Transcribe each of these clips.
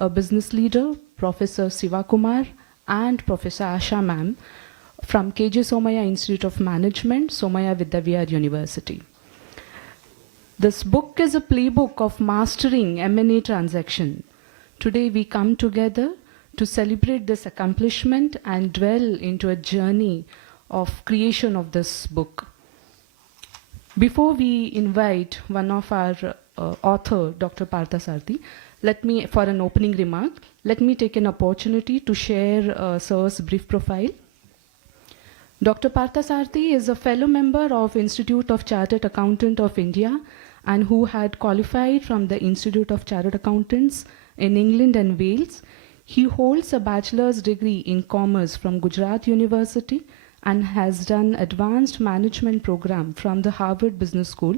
a business leader, Professor Sivakumar and Professor Asha ma'am from KJ Somaya Institute of Management, Somaya Vidyavihar University. This book is a playbook of mastering M&A transaction. Today we come together to celebrate this accomplishment and dwell into a journey of creation of this book. Before we invite one of our author, Dr. Partha Sarthi, for an opening remark, let me take an opportunity to share Sir's brief profile. Dr. Partha Sarthi is a fellow member of Institute of Chartered Accountant of India and who had qualified from the Institute of Chartered Accountants in England and Wales. He holds a bachelor's degree in commerce from Gujarat University and has done advanced management program from the Harvard Business School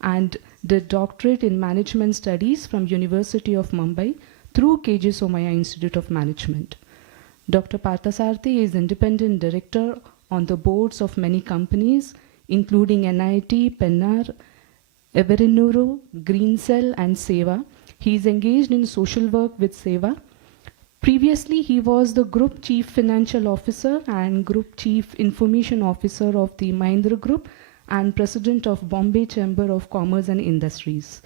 and did doctorate in management studies from University of Mumbai through KJ Somaya Institute of Management. Dr. Partha Sarthi is independent director on the boards of many companies, including NIT, Pennar, Everinuro, Greencell, and Seva. He is engaged in social work with Seva. Previously, he was the Group Chief Financial Officer and Group Chief Information Officer of the Mahindra Group and President of Bombay Chamber of Commerce and Industries.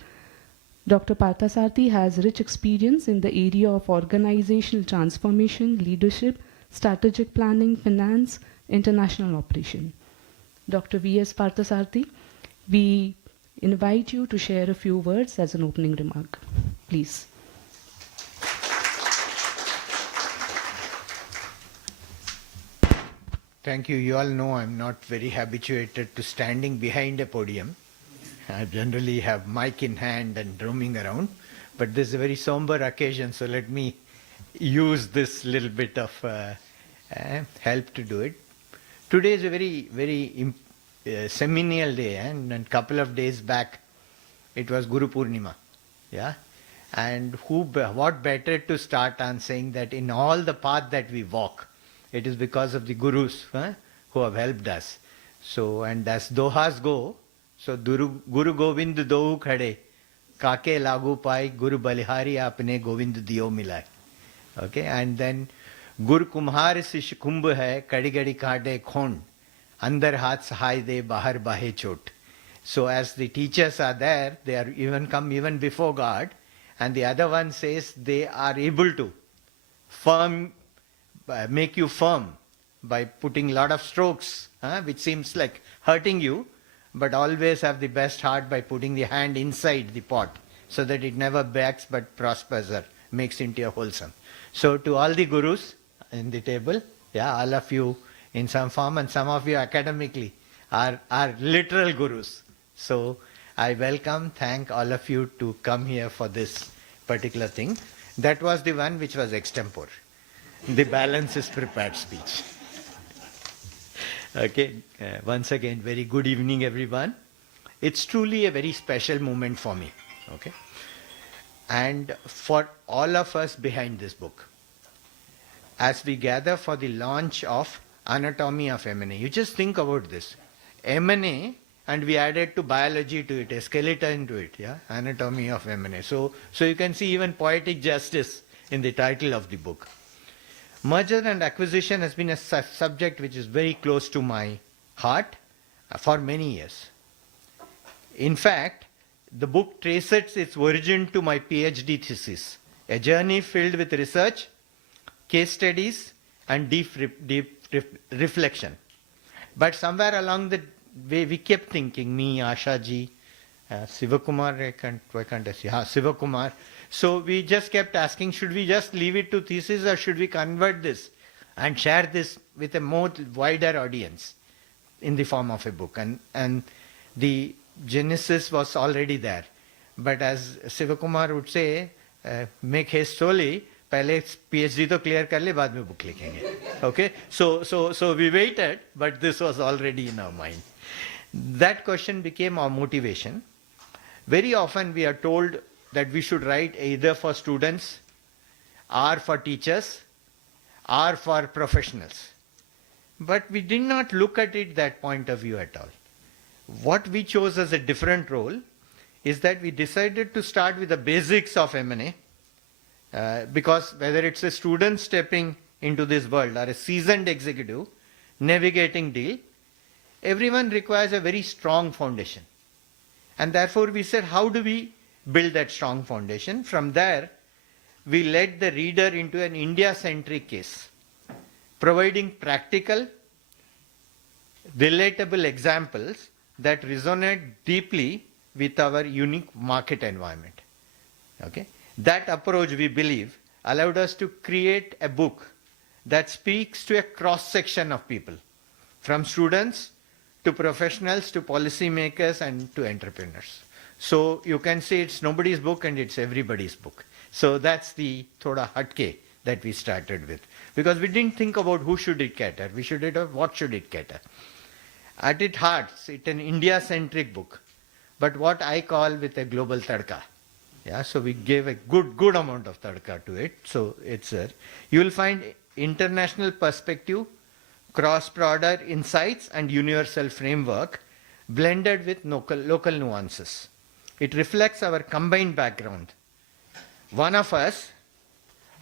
Dr. Partha Sarthi has rich experience in the area of organizational transformation, leadership, strategic planning, finance, international operation. Dr. V.S. Partha Sarthi, we invite you to share a few words as an opening remark. Please. Thank you. You all know I'm not very habituated to standing behind a podium. I generally have mic in hand and roaming around, but this is a very somber occasion, so let me use this little bit of help to do it. Today is a very seminal day, and a couple of days back it was Guru Purnima, yeah. And what better to start on saying that in all the path that we walk, it is because of the Gurus who have helped us. So, and as Dohas go, so Guru Govind Dohu Khade, Kake Lagu Pai, Guru Balihari Apne Govind Diyo Milai. Okay, and then Guru Kumhar Sish Kumbh Hai, Kadi Gadi Kaade Khond, Andar Haath Sahai De, Bahar Bahe Chot. So as the teachers are there, they are come even before God, and the other one says they are able to make you firm by putting a lot of strokes, which seems like hurting you, but always have the best heart by putting the hand inside the pot so that it never backs but prospers or makes into a wholesome. So to all the gurus in the table, yeah, all of you in some form and some of you academically are literal gurus. So I thank all of you to come here for this particular thing. That was the one which was extempore. The balance is prepared speech. Okay, once again, very good evening, everyone. It's truly a very special moment for me, okay? And for all of us behind this book, as we gather for the launch of Anatomy of M&A. You just think about this. M&A, and we added to biology to it, a skeleton to it, yeah? Anatomy of M&A. So you can see even poetic justice in the title of the book. Merger and acquisition has been a subject which is very close to my heart for many years. In fact, the book traces its origin to my PhD thesis, a journey filled with research, case studies, and deep reflection. But somewhere along the way, we kept thinking, me, Asha ji, Sivakumar, why can't I say? Sivakumar. So we just kept asking, should we just leave it to thesis or should we convert this and share this with a more wider audience in the form of a book? And the genesis was already there. But as Sivakumar would say, make haste slowly, पहले PhD तो clear कर ले, बाद में book लिखेंगे. Okay? So we waited, but this was already in our mind. That question became our motivation. Very often we are told that we should write either for students, or for teachers, or for professionals. But we did not look at it that point of view at all. What we chose as a different role is that we decided to start with the basics of M&A because whether it's a student stepping into this world or a seasoned executive navigating deal, everyone requires a very strong foundation. And therefore we said, how do we build that strong foundation? From there, we led the reader into an India-centric case, providing practical, relatable examples that resonate deeply with our unique market environment. Okay? That approach, we believe, allowed us to create a book that speaks to a cross-section of people, from students to professionals to policymakers and to entrepreneurs. So you can say it's nobody's book and it's everybody's book. So that's the thoda hatke that we started with. Because we didn't think about who should it cater, we should it, what should it cater. At its heart, it's an India-centric book, but what I call with a global tadka. Yeah, so we gave a good amount of tadka to it. So it's you will find international perspective, cross-border insights and universal framework blended with local nuances. It reflects our combined background. One of us,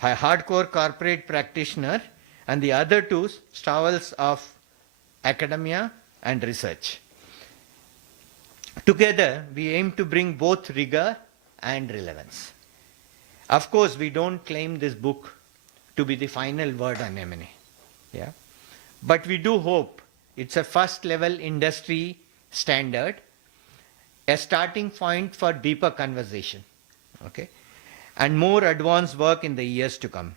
a hardcore corporate practitioner, and the other two, stalwarts of academia and research. Together, we aim to bring both rigor and relevance. Of course, we don't claim this book to be the final word on M&A. Yeah? But we do hope it's a first level industry standard, a starting point for deeper conversation, okay, and more advanced work in the years to come.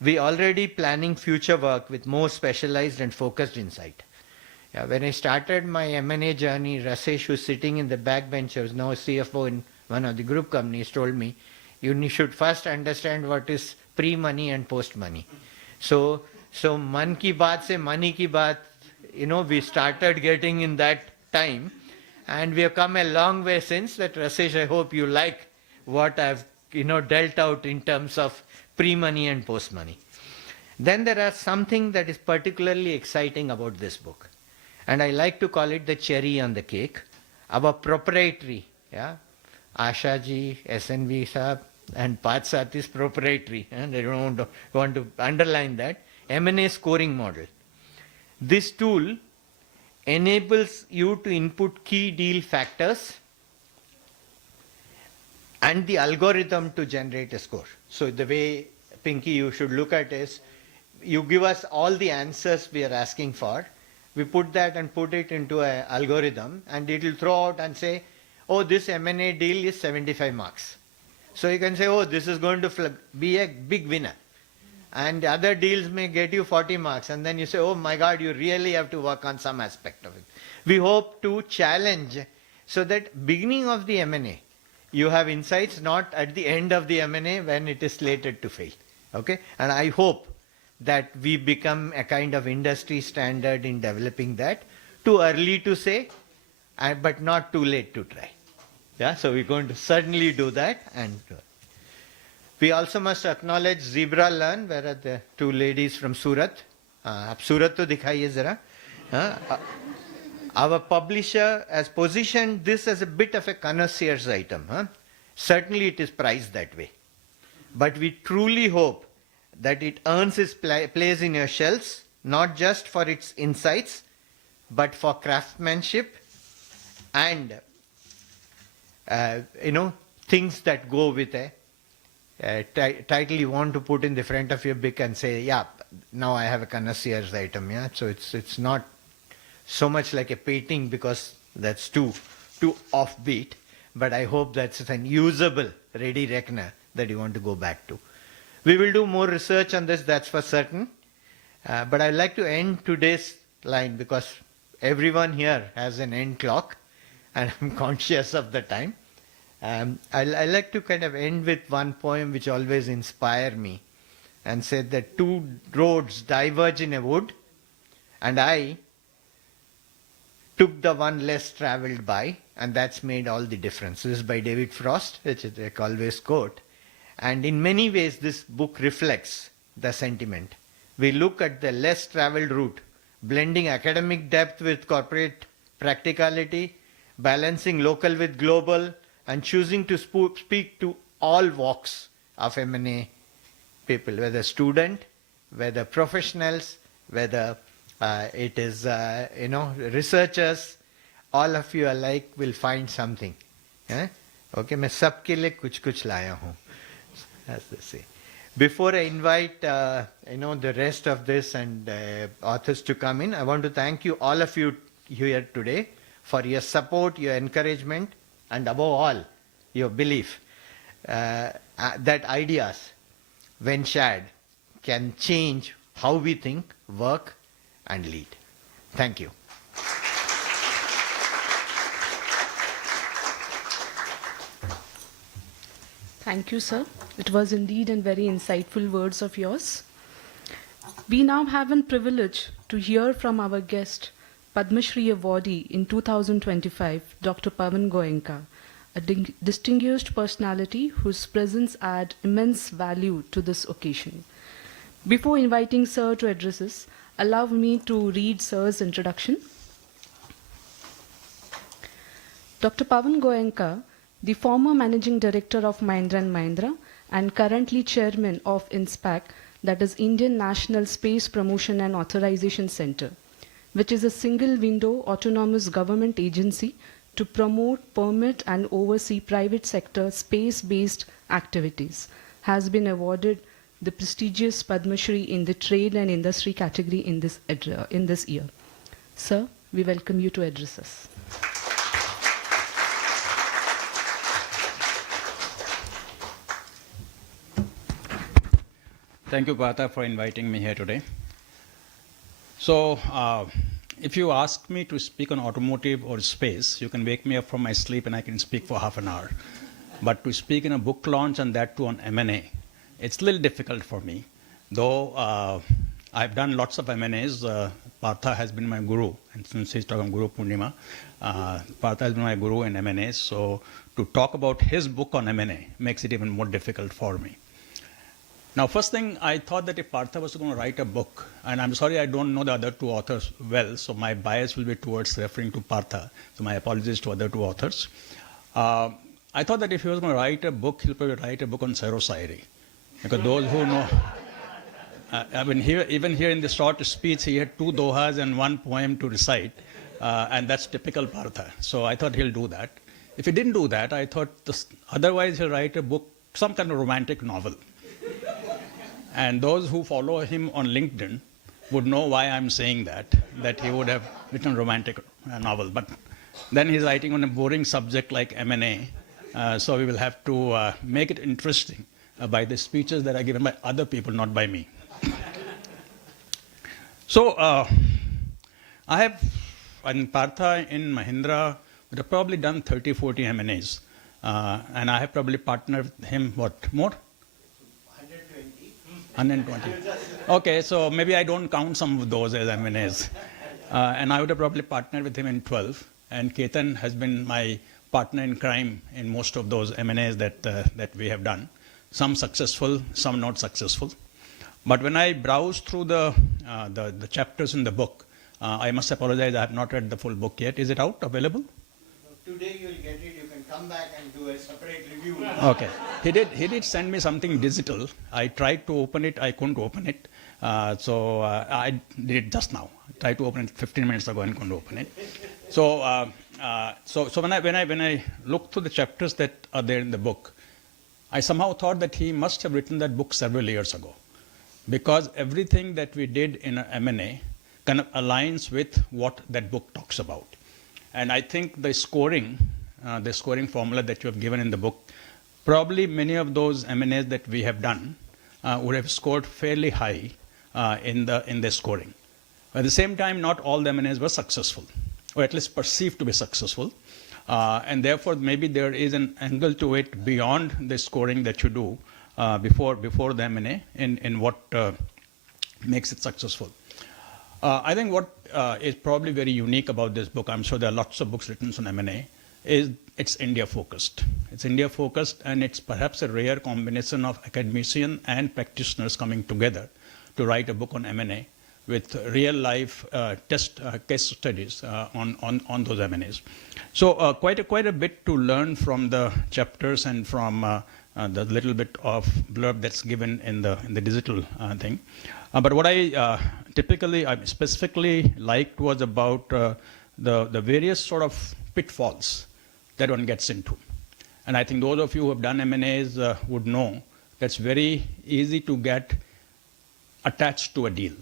We already planning future work with more specialized and focused insight. Yeah, when I started my M&A journey, Rasesh, who's sitting in the back bench, who's now CFO in one of the group companies, told me, you should first understand what is pre-money and post-money. So man ki baat se money ki baat, we started getting in that time, and we have come a long way since that. Rasesh, I hope you like what I've dealt out in terms of pre-money and post-money. Then there are something that is particularly exciting about this book, and I like to call it the cherry on the cake. Our proprietary, yeah, Asha ji, SNV Saab, and Path Saath is proprietary, and I don't want to underline that, M&A scoring model. This tool enables you to input key deal factors and the algorithm to generate a score. So the way, Pinky, you should look at is, you give us all the answers we are asking for, we put that and put it into an algorithm, and it will throw out and say, oh, this M&A deal is 75 marks. So you can say, oh, this is going to be a big winner. And other deals may get you 40 marks, and then you say, oh my God, you really have to work on some aspect of it. We hope to challenge so that beginning of the M&A, you have insights, not at the end of the M&A when it is slated to fail. Okay? And I hope that we become a kind of industry standard in developing that. Too early to say, but not too late to try. Yeah, so we're going to certainly do that. And we also must acknowledge Zebra Learn, where are the two ladies from Surat. Surat to dikhaiye zara. Our publisher has positioned this as a bit of a connoisseur's item. Certainly it is priced that way. But we truly hope that it earns its place in your shelves, not just for its insights, but for craftsmanship and things that go with a title you want to put in the front of your book and say, yeah, now I have a connoisseur's item. Yeah, so it's not so much like a painting, because that's too offbeat. But I hope that's an usable, ready reckoner that you want to go back to. We will do more research on this, that's for certain. But I'd like to end today's line, because everyone here has an end clock, and I'm conscious of the time. I like to kind of end with one poem which always inspired me, and said that two roads diverge in a wood, and I took the one less traveled by, and that's made all the difference. This is by David Frost, which is a always quote. And in many ways, this book reflects the sentiment. We look at the less traveled route, blending academic depth with corporate practicality, balancing local with global, and choosing to speak to all walks of M&A people, whether student, whether professionals, whether it is, researchers, all of you alike will find something. Okay, मैं सबके लिए कुछ लाया हूँ, as they say. Before I invite, the rest of this and authors to come in, I want to thank you, all of you here today, for your support, your encouragement, and above all, your belief that ideas, when shared, can change how we think, work, and lead. Thank you. Thank you, sir. It was indeed and very insightful words of yours. We now have a privilege to hear from our guest, Padma Shri awardee in 2025, Dr. Pavan Goenka, a distinguished personality whose presence adds immense value to this occasion. Before inviting Sir to address us, allow me to read Sir's introduction. Dr. Pavan Goenka, the former Managing Director of Mahindra & Mahindra and currently Chairman of INSPAC, that is Indian National Space Promotion and Authorization Center, which is a single-window autonomous government agency to promote, permit and oversee private sector space-based activities, has been awarded the prestigious Padma Shri in the Trade and Industry category in this year. Sir, we welcome you to address us. Thank you, Partha, for inviting me here today. So, if you ask me to speak on automotive or space, you can wake me up from my sleep and I can speak for half an hour. But to speak in a book launch and that too on M&A, it's a little difficult for me. Though I've done lots of M&As, Partha has been my guru. And since he's talking Guru Purnima, Partha has been my guru in M&As. So to talk about his book on M&A makes it even more difficult for me. Now, first thing, I thought that if Partha was going to write a book, and I'm sorry I don't know the other two authors well, so my bias will be towards referring to Partha. So my apologies to other two authors. I thought that if he was going to write a book, he'll probably write a book on Sairo Sairi. Because those who know, even here in the short speech, he had 2 dohas and 1 poem to recite, and that's typical Partha. So I thought he'll do that. If he didn't do that, I thought otherwise he'll write a book, some kind of romantic novel. And those who follow him on LinkedIn would know why I'm saying that he would have written a romantic novel. But then he's writing on a boring subject like M&A, so we will have to make it interesting by the speeches that are given by other people, not by me. So I have, in Partha, in Mahindra, we have probably done 30, 40 M&As. And I have probably partnered with him, what, more? 120. Okay, so maybe I don't count some of those as M&As. And I would have probably partnered with him in 12. And Ketan has been my partner in crime in most of those M&As that we have done. Some successful, some not successful. But when I browse through the chapters in the book, I must apologize, I have not read the full book yet. Is it out, available? Today you'll get it. You can come back and do a separate review. Okay. He did send me something digital. I tried to open it. I couldn't open it. So I did it just now. I tried to open it 15 minutes ago and couldn't open it. So when I look through the chapters that are there in the book, I somehow thought that he must have written that book several years ago, because everything that we did in M&A kind of aligns with what that book talks about. And I think the scoring formula that you have given in the book, probably many of those M&As that we have done would have scored fairly high in the scoring. At the same time, not all the M&As were successful, or at least perceived to be successful. And therefore, maybe there is an angle to it beyond the scoring that you do before the M&A in what makes it successful. I think what is probably very unique about this book, I'm sure there are lots of books written on M&A, is it's India focused. It's India focused, and it's perhaps a rare combination of academician and practitioners coming together to write a book on M&A with real life case studies on those M&As. So quite a bit to learn from the chapters and from the little bit of blurb that's given in the digital thing. But what I specifically liked was about the various sort of pitfalls that one gets into. And I think those of you who have done M&As would know that's very easy to get attached to a deal.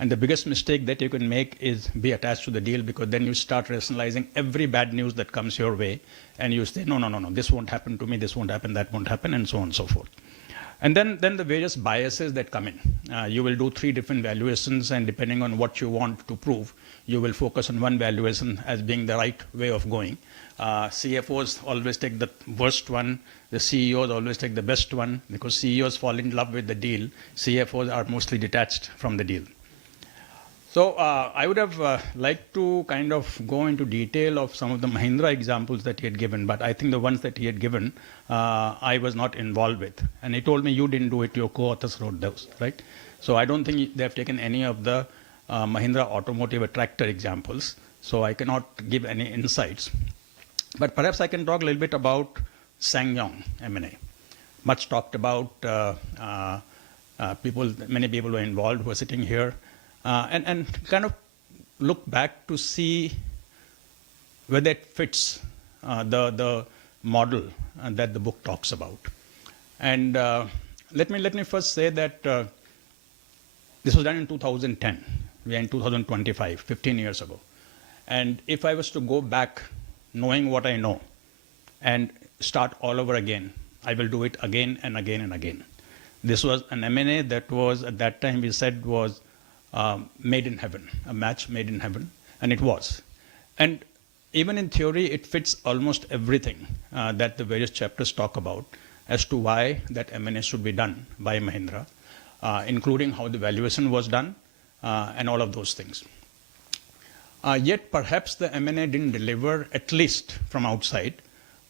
And the biggest mistake that you can make is be attached to the deal, because then you start rationalizing every bad news that comes your way, and you say, no, this won't happen to me, this won't happen, that won't happen, and so on and so forth. And then the various biases that come in. You will do 3 different valuations, and depending on what you want to prove, you will focus on one valuation as being the right way of going. CFOs always take the worst one. The CEOs always take the best one, because CEOs fall in love with the deal. CFOs are mostly detached from the deal. So I would have liked to kind of go into detail of some of the Mahindra examples that he had given, but I think the ones that he had given, I was not involved with. And he told me, you didn't do it, your co-authors wrote those, right? So I don't think they have taken any of the Mahindra automotive tractor examples, so I cannot give any insights. But perhaps I can talk a little bit about SsangYong M&A. Much talked about, many people were involved who are sitting here. And kind of look back to see whether it fits the model that the book talks about. And let me first say that this was done in 2010. We are in 2025, 15 years ago. And if I was to go back knowing what I know and start all over again, I will do it again and again and again. This was an M&A that was, at that time we said, was made in heaven, a match made in heaven, and it was. And even in theory, it fits almost everything that the various chapters talk about as to why that M&A should be done by Mahindra, including how the valuation was done and all of those things. Yet perhaps the M&A didn't deliver, at least from outside,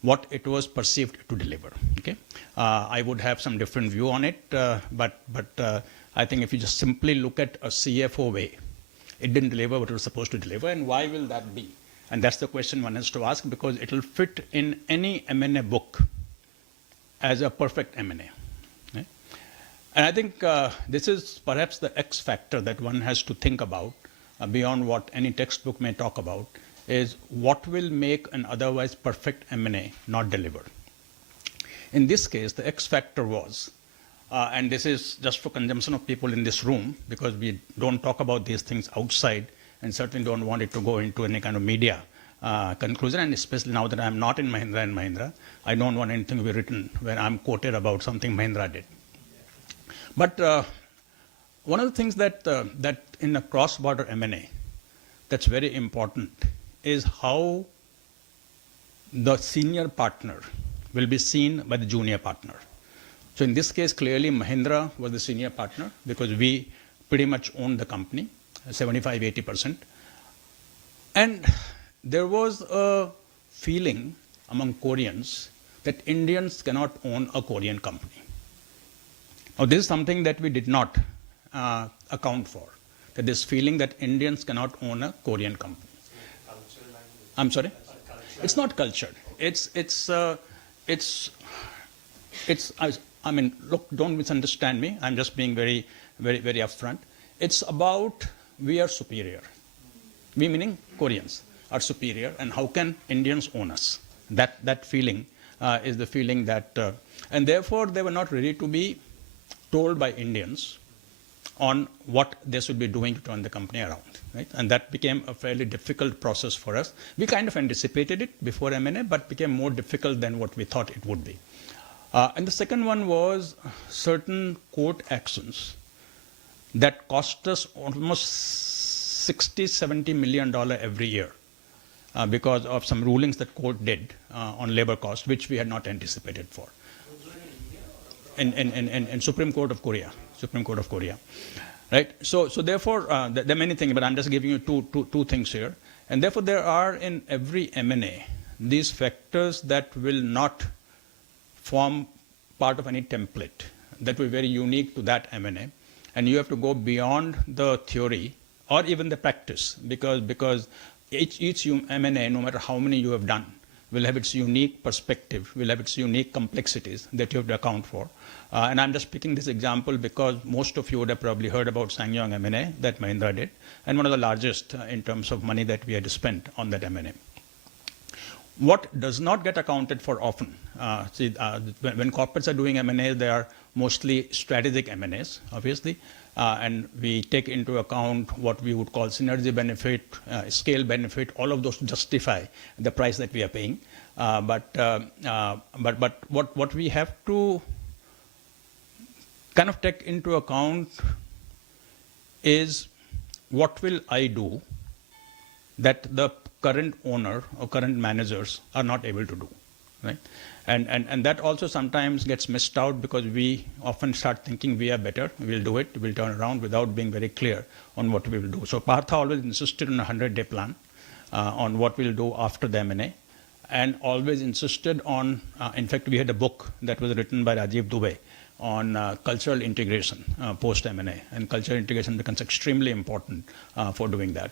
what it was perceived to deliver. Okay, I would have some different view on it, but I think if you just simply look at a CFO way, it didn't deliver what it was supposed to deliver, and why will that be? And that's the question one has to ask, because it will fit in any M&A book as a perfect M&A. Okay? And I think this is perhaps the X factor that one has to think about beyond what any textbook may talk about, is what will make an otherwise perfect M&A not deliver. In this case, the X factor was, and this is just for consumption of people in this room, because we don't talk about these things outside and certainly don't want it to go into any kind of media conclusion, and especially now that I'm not in Mahindra and Mahindra, I don't want anything to be written where I'm quoted about something Mahindra did. But one of the things that in a cross-border M&A that's very important is how the senior partner will be seen by the junior partner. So in this case, clearly Mahindra was the senior partner because we pretty much owned the company, 75-80%. And there was a feeling among Koreans that Indians cannot own a Korean company. Now this is something that we did not account for, that this feeling that Indians cannot own a Korean company. I'm sorry? It's not cultured. I mean, look, don't misunderstand me. I'm just being very, very, very upfront. It's about we are superior. We meaning Koreans are superior, and how can Indians own us? That feeling is the feeling that, and therefore they were not ready to be told by Indians on what they should be doing to turn the company around, right? And that became a fairly difficult process for us. We kind of anticipated it before M&A, but became more difficult than what we thought it would be. And the second one was certain court actions that cost us almost $60-70 million every year because of some rulings that court did on labor costs, which we had not anticipated for. In Supreme Court of Korea. Supreme Court of Korea, right? So therefore, there are many things, but I'm just giving you two things here. And therefore, there are in every M&A these factors that will not form part of any template, that will be very unique to that M&A. And you have to go beyond the theory or even the practice, because each M&A, no matter how many you have done, will have its unique perspective, will have its unique complexities that you have to account for. And I'm just picking this example because most of you would have probably heard about SsangYong M&A that Mahindra did, and one of the largest in terms of money that we had spent on that M&A. What does not get accounted for often, when corporates are doing M&A, they are mostly strategic M&As, obviously, and we take into account what we would call synergy benefit, scale benefit, all of those to justify the price that we are paying. But what we have to kind of take into account is what will I do that the current owner or current managers are not able to do, right? And that also sometimes gets missed out because we often start thinking we are better, we'll do it, we'll turn around without being very clear on what we will do. So Partha always insisted on a 100-day plan on what we'll do after the M&A, and always insisted on, in fact, we had a book that was written by Rajiv Dubey on cultural integration post M&A, and cultural integration becomes extremely important for doing that.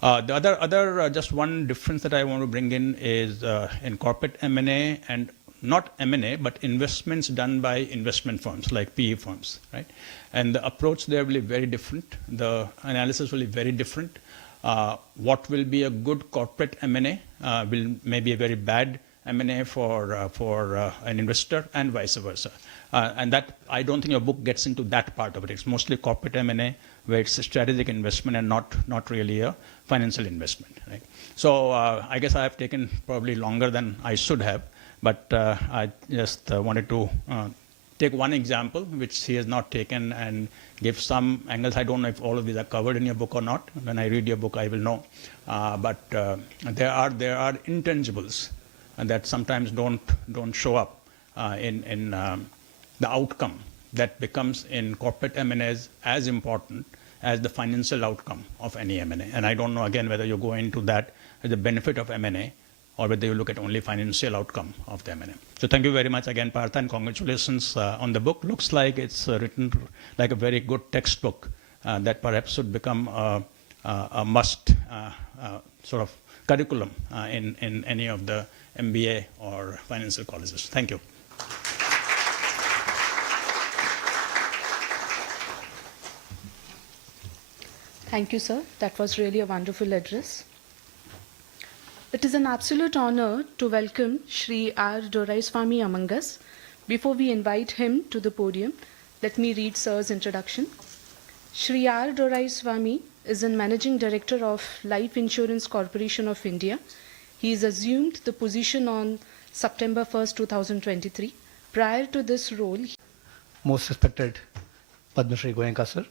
The other just one difference that I want to bring in is in corporate M&A, and not M&A, but investments done by investment firms like PE firms, right? And the approach there will be very different. The analysis will be very different. What will be a good corporate M&A will maybe a very bad M&A for an investor, and vice versa. And that, I don't think your book gets into that part of it. It's mostly corporate M&A, where it's a strategic investment and not really a financial investment, right? So I guess I have taken probably longer than I should have, but I just wanted to take one example, which he has not taken, and give some angles. I don't know if all of these are covered in your book or not. When I read your book, I will know. But there are intangibles that sometimes don't show up in the outcome that becomes in corporate M&As as important as the financial outcome of any M&A. And I don't know, again, whether you go into that as a benefit of M&A or whether you look at only financial outcome of the M&A. So thank you very much again, Partha, and congratulations on the book. Looks like it's written like a very good textbook that perhaps should become a must sort of curriculum in any of the MBA or financial colleges. Thank you. Thank you, sir. That was really a wonderful address. It is an absolute honor to welcome Shri R. Doraiswamy among us. Before we invite him to the podium, let me read sir's introduction. Shri R. Doraiswamy is a Managing Director of Life Insurance Corporation of India. He has assumed the position on September 1st, 2023. Prior to this role, Most respected Padma Shri Goenka sir,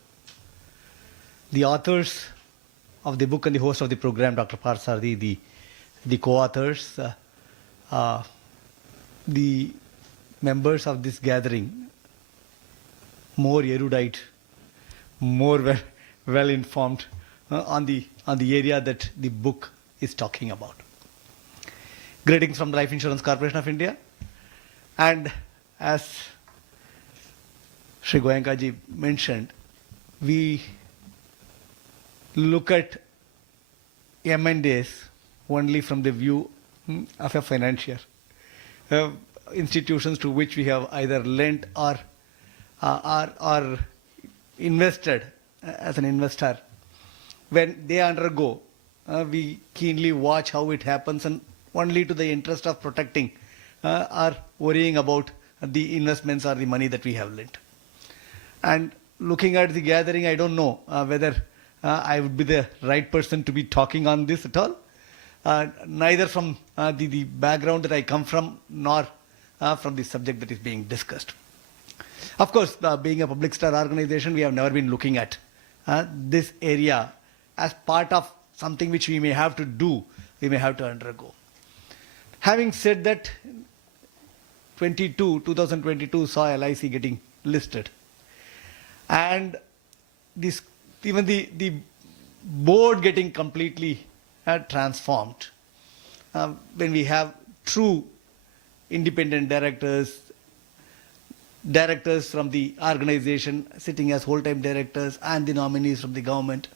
the authors of the book and the host of the program, Dr. Parsardi, the co-authors, the members of this gathering, more erudite, more well informed on the area that the book is talking about. Greetings from the Life Insurance Corporation of India. And as Shri Goenka ji mentioned, we look at M&As only from the view of a financier. Institutions to which we have either lent or invested as an investor. When they undergo, we keenly watch how it happens, and only to the interest of protecting or worrying about the investments or the money that we have lent. And looking at the gathering, I don't know whether I would be the right person to be talking on this at all. Neither from the background that I come from, nor from the subject that is being discussed. Of course, being a public star organization, we have never been looking at this area as part of something which we may have to do, we may have to undergo. Having said that, 2022 saw LIC getting listed. And this, even the board getting completely transformed. When we have true independent directors from the organization sitting as whole-time directors, and the nominees from the government.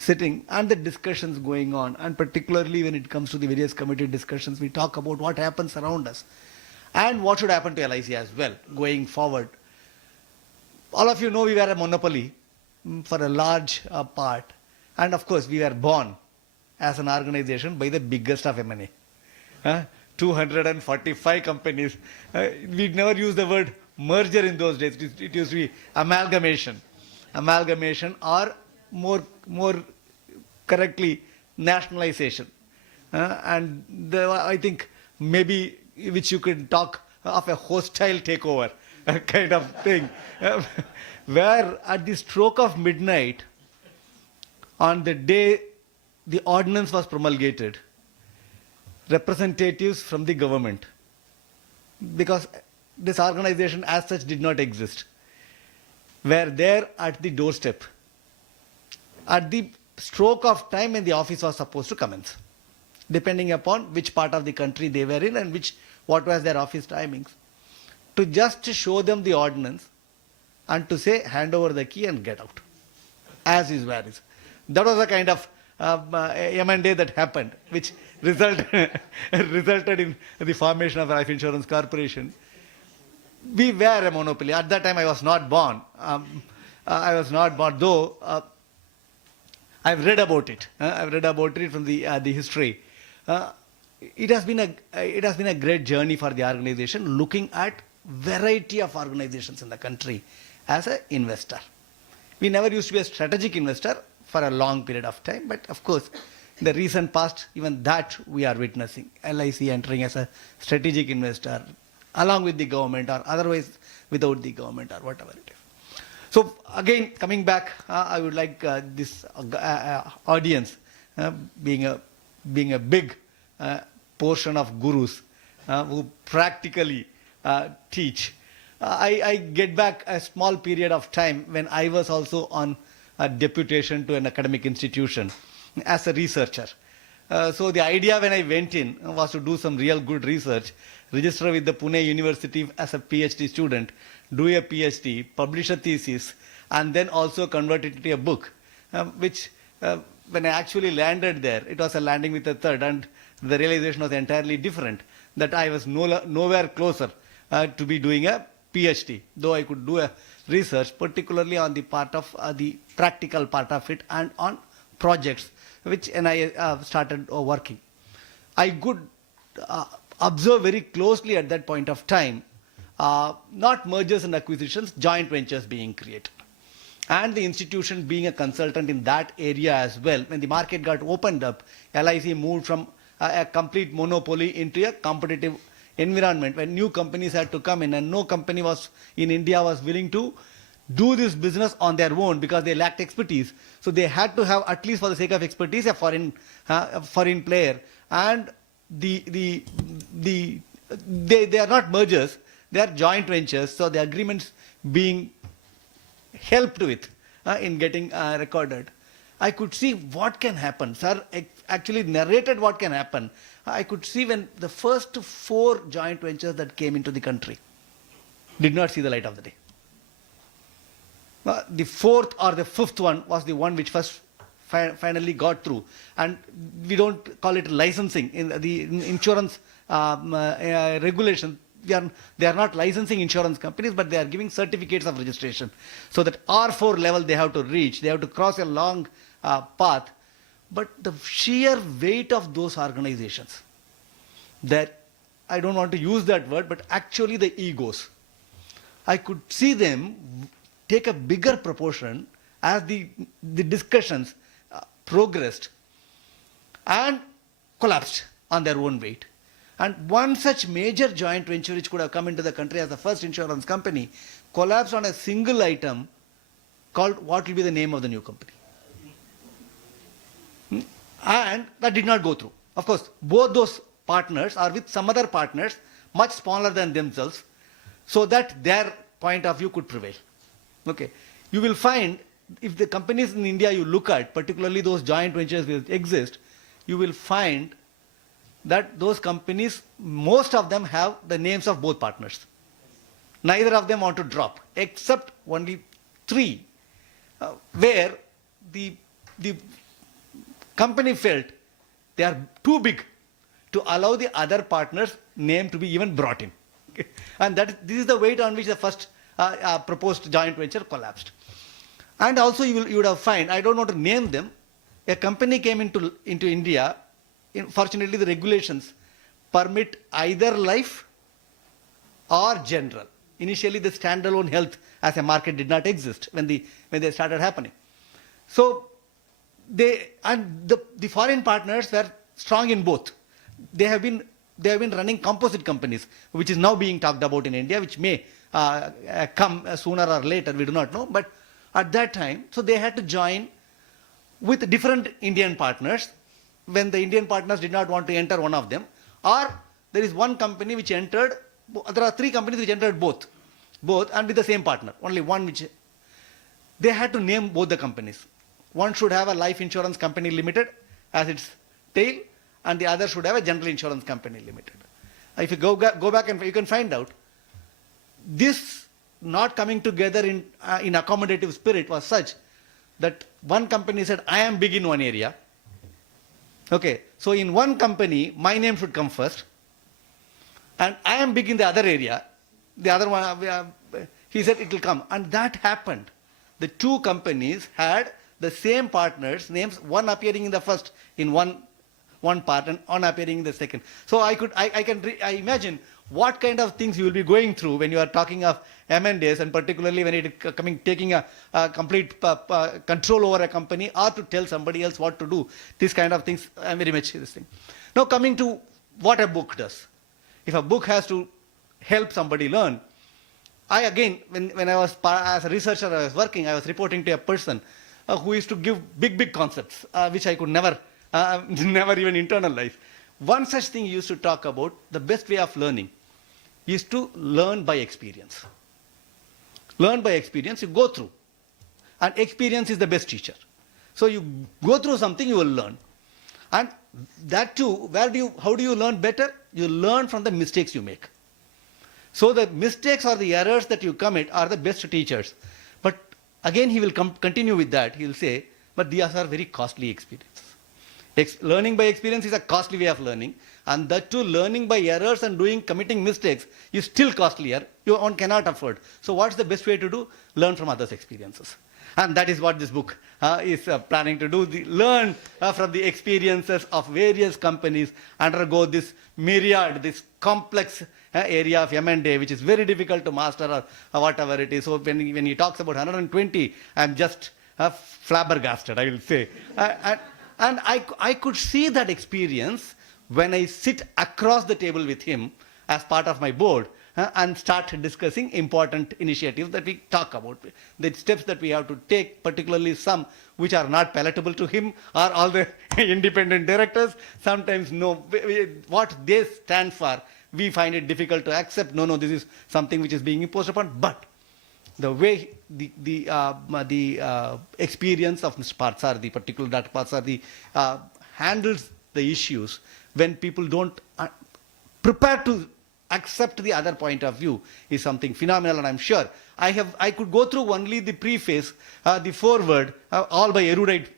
sitting and the discussions going on, and particularly when it comes to the various committee discussions, we talk about what happens around us and what should happen to LIC as well going forward. All of you know we were a monopoly for a large part, and of course we were born as an organization by the biggest of M&A. 245 companies. We never used the word merger in those days. It used to be amalgamation. Amalgamation, or more correctly, nationalization. I think maybe which you could talk of a hostile takeover kind of thing, where at the stroke of midnight, on the day the ordinance was promulgated, representatives from the government, because this organization as such did not exist, were there at the doorstep at the stroke of time when the office was supposed to commence, depending upon which part of the country they were in and what was their office timings, to just show them the ordinance and to say hand over the key and get out, as is where is. That was a kind of M&A that happened, which resulted in the formation of Life Insurance Corporation. We were a monopoly. At that time, I was not born. Though I've read about it. I've read about it from the history. It has been a great journey for the organization, looking at variety of organizations in the country as an investor. We never used to be a strategic investor for a long period of time, but of course, in the recent past, even that we are witnessing. LIC entering as a strategic investor, along with the government, or otherwise without the government, or whatever it is. So again, coming back, I would like this audience, being a big portion of gurus who practically teach. I get back a small period of time when I was also on a deputation to an academic institution as a researcher. So the idea when I went in was to do some real good research, register with the Pune University as a PhD student, do a PhD, publish a thesis, and then also convert it into a book, which when I actually landed there, it was a landing with a third, and the realization was entirely different, that I was nowhere closer to be doing a PhD, though I could do a research, particularly on the part of the practical part of it and on projects, and I started working. I could observe very closely at that point of time, not mergers and acquisitions, joint ventures being created. And the institution being a consultant in that area as well. When the market got opened up, LIC moved from a complete monopoly into a competitive environment when new companies had to come in, and no company in India was willing to do this business on their own because they lacked expertise. So they had to have, at least for the sake of expertise, a foreign player. And they are not mergers, they are joint ventures. So the agreements being helped with in getting recorded. I could see what can happen. Sir actually narrated what can happen. I could see when the first 4 joint ventures that came into the country did not see the light of the day. The 4th or the 5th one was the one which first finally got through. And we don't call it licensing. In the insurance regulation, they are not licensing insurance companies, but they are giving certificates of registration. So that R4 level they have to reach, they have to cross a long path. But the sheer weight of those organizations, that I don't want to use that word, but actually the egos, I could see them take a bigger proportion as the discussions progressed and collapsed on their own weight. And one such major joint venture which could have come into the country as the first insurance company collapsed on a single item called what will be the name of the new company. And that did not go through. Of course, both those partners are with some other partners much smaller than themselves, so that their point of view could prevail. Okay. You will find, if the companies in India you look at, particularly those joint ventures which exist, you will find that those companies, most of them have the names of both partners. Neither of them want to drop, except only 3, where the company felt they are too big to allow the other partner's name to be even brought in. Okay? And this is the weight on which the first proposed joint venture collapsed. And also you would have found, I don't want to name them, a company came into India. Fortunately, the regulations permit either life or general. Initially, the standalone health as a market did not exist when they started happening. So the foreign partners were strong in both. They have been running composite companies, which is now being talked about in India, which may come sooner or later, we do not know. But at that time, so they had to join with different Indian partners when the Indian partners did not want to enter one of them, or there is one company which entered, there are three companies which entered both and with the same partner, only one which, they had to name both the companies. One should have a life insurance company limited as its tail, and the other should have a general insurance company limited. If you go back and you can find out, this not coming together in accommodative spirit was such that one company said, I am big in one area. Okay, so in one company, my name should come first, and I am big in the other area. The other one, he said it will come, and that happened. The two companies had the same partners' names, one appearing in the first in one part and one appearing in the second. So I imagine what kind of things you will be going through when you are talking of M&As, and particularly when it is taking a complete control over a company, or to tell somebody else what to do. These kind of things, I'm very much this thing. Now coming to what a book does. If a book has to help somebody learn, I again, when I was as a researcher, I was working, I was reporting to a person who used to give big concepts, which I could never even internalize. One such thing he used to talk about, the best way of learning is to learn by experience. Learn by experience, you go through. And experience is the best teacher. So you go through something, you will learn. And that too, how do you learn better? You learn from the mistakes you make. So the mistakes or the errors that you commit are the best teachers. But again, he will continue with that. He will say, but these are very costly experiences. Learning by experience is a costly way of learning, and that too, learning by errors and committing mistakes is still costlier. One cannot afford. So what's the best way to do? Learn from others' experiences. And that is what this book is planning to do. Learn from the experiences of various companies, undergo this myriad, this complex area of M&A, which is very difficult to master, or whatever it is. So when he talks about 120, I'm just flabbergasted, I will say. And I could see that experience when I sit across the table with him as part of my board and start discussing important initiatives that we talk about, the steps that we have to take, particularly some which are not palatable to him or all the independent directors. Sometimes no, what they stand for, we find it difficult to accept. No, this is something which is being imposed upon. But the way the experience of Mr. Parthasarathy, particularly Dr. Parthasarathy, handles the issues when people don't prepare to accept the other point of view is something phenomenal. And I'm sure I could go through only the preface, the foreword, all by erudite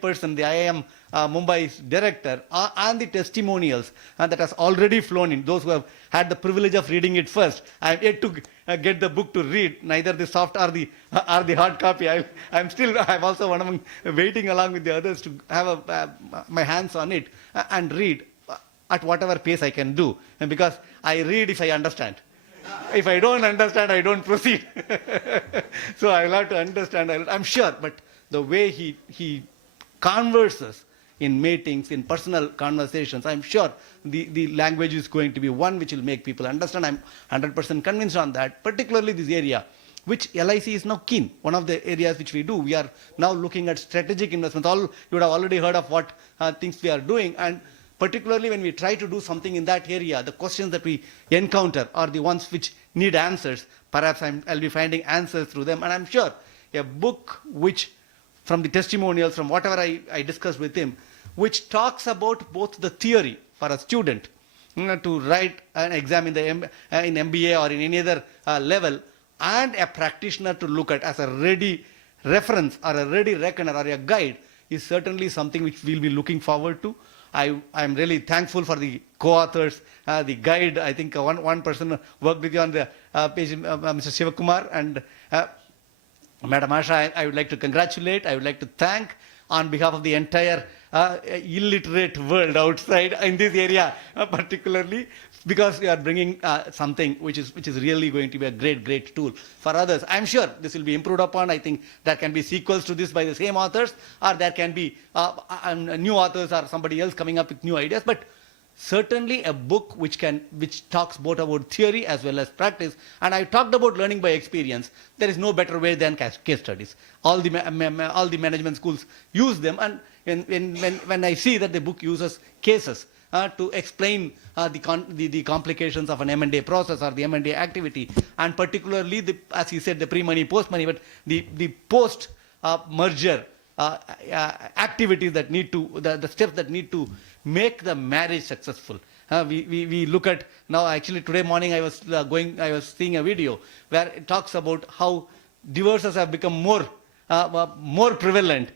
person, the IIM Mumbai's director, and the testimonials that has already flown in. Those who have had the privilege of reading it first. I am yet to get the book to read, neither the soft or the hard copy. I'm also waiting along with the others to have my hands on it and read at whatever pace I can do. And because I read if I understand. If I don't understand, I don't proceed. So I will have to understand. I'm sure, but the way he converses in meetings, in personal conversations, I'm sure the language is going to be one which will make people understand. I'm 100% convinced on that, particularly this area, which LIC is now keen. One of the areas which we do, we are now looking at strategic investments. You would have already heard of what things we are doing, and particularly when we try to do something in that area, the questions that we encounter are the ones which need answers. Perhaps I'll be finding answers through them, and I'm sure a book which, from the testimonials, from whatever I discussed with him, which talks about both the theory for a student to write an exam in MBA or in any other level, and a practitioner to look at as a ready reference or a ready reckoner or a guide, is certainly something which we'll be looking forward to. I'm really thankful for the co-authors, the guide. I think one person worked with you on the page, Mr. Shivakumar, and Madam Asha, I would like to congratulate. I would like to thank on behalf of the entire illiterate world outside in this area, particularly because we are bringing something which is really going to be a great tool for others. I'm sure this will be improved upon. I think there can be sequels to this by the same authors, or there can be new authors or somebody else coming up with new ideas. But certainly a book which talks both about theory as well as practice. And I talked about learning by experience. There is no better way than case studies. All the management schools use them, and when I see that the book uses cases to explain the complications of an M&A process or the M&A activity, and particularly as you said, the pre-money, post-money, but the post merger activities that need to, the steps that need to make the marriage successful. We look at now. Actually, today morning I was seeing a video where it talks about how divorces have become more prevalent.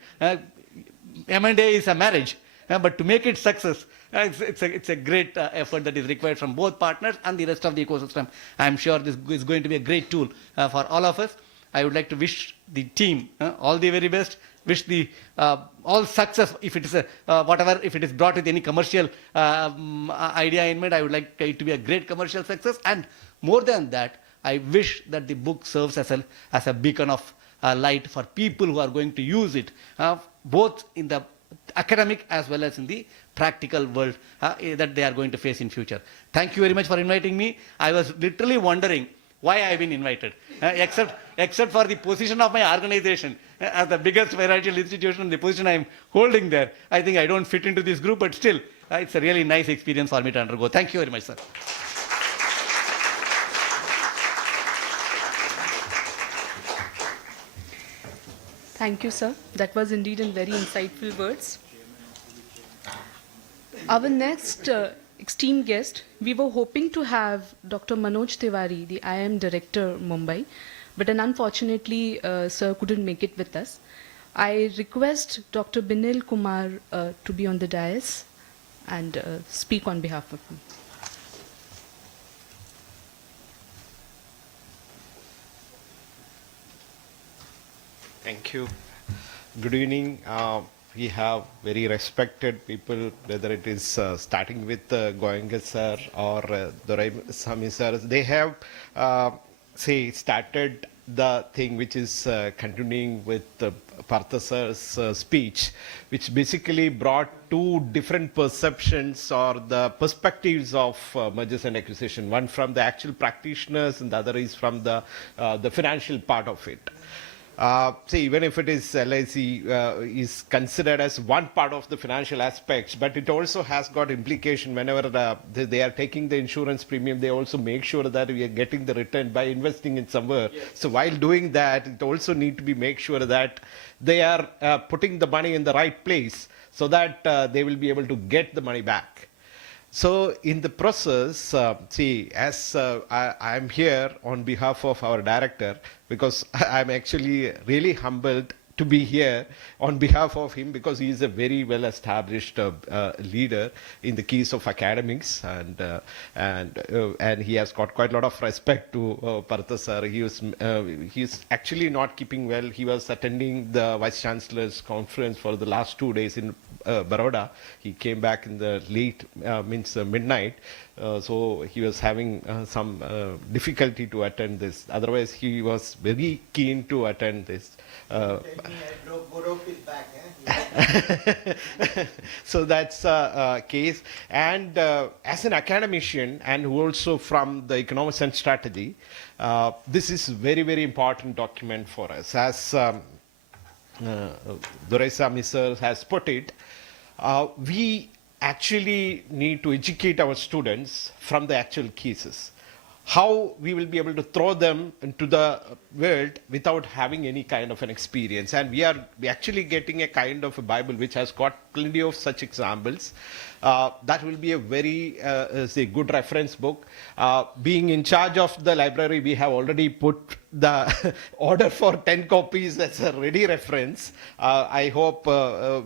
M&A is a marriage, but to make it success, it's a great effort that is required from both partners and the rest of the ecosystem. I'm sure this is going to be a great tool for all of us. I would like to wish the team all the very best. Wish the all success. If it is if it is brought with any commercial idea in mind, I would like it to be a great commercial success. And more than that, I wish that the book serves as a beacon of light for people who are going to use it, both in the academic as well as in the practical world that they are going to face in future. Thank you very much for inviting me. I was literally wondering why I have been invited, except for the position of my organization as the biggest financial institution, the position I am holding there. I think I don't fit into this group, but still, it's a really nice experience for me to undergo. Thank you very much, sir. Thank you, sir. That was indeed in very insightful words. Our next esteemed guest, we were hoping to have Dr. Manoj Tiwari, the IIM Director, Mumbai, but unfortunately, sir couldn't make it with us. I request Dr. Binil Kumar to be on the dais and speak on behalf of him. Thank you. Good evening. We have very respected people, whether it is starting with Goenka sir or Doraisamy sir. They have, started the thing which is continuing with Partha sir's speech, which basically brought two different perceptions or the perspectives of mergers and acquisition. One from the actual practitioners and the other is from the financial part of it. Even if it is LIC is considered as one part of the financial aspects, but it also has got implication whenever they are taking the insurance premium, they also make sure that we are getting the return by investing in somewhere. Yes. So while doing that, it also need to be make sure that they are putting the money in the right place so that they will be able to get the money back. So in the process, as I'm here on behalf of our director, because I'm actually really humbled to be here on behalf of him, because he is a very well established leader in the keys of academics, and he has got quite a lot of respect to Partha sir. He's actually not keeping well. He was attending the Vice Chancellor's conference for the last 2 days in Baroda. He came back in the late, midnight. So he was having some difficulty to attend this. Otherwise, he was very keen to attend this. So that's a case. And as an academician and also from the economics and strategy, this is very, very important document for us. As Doraisamy sir has put it, we actually need to educate our students from the actual cases. How we will be able to throw them into the world without having any kind of an experience. And we are actually getting a kind of a Bible which has got plenty of such examples. That will be a very good reference book. Being in charge of the library, we have already put the order for 10 copies as a ready reference. I hope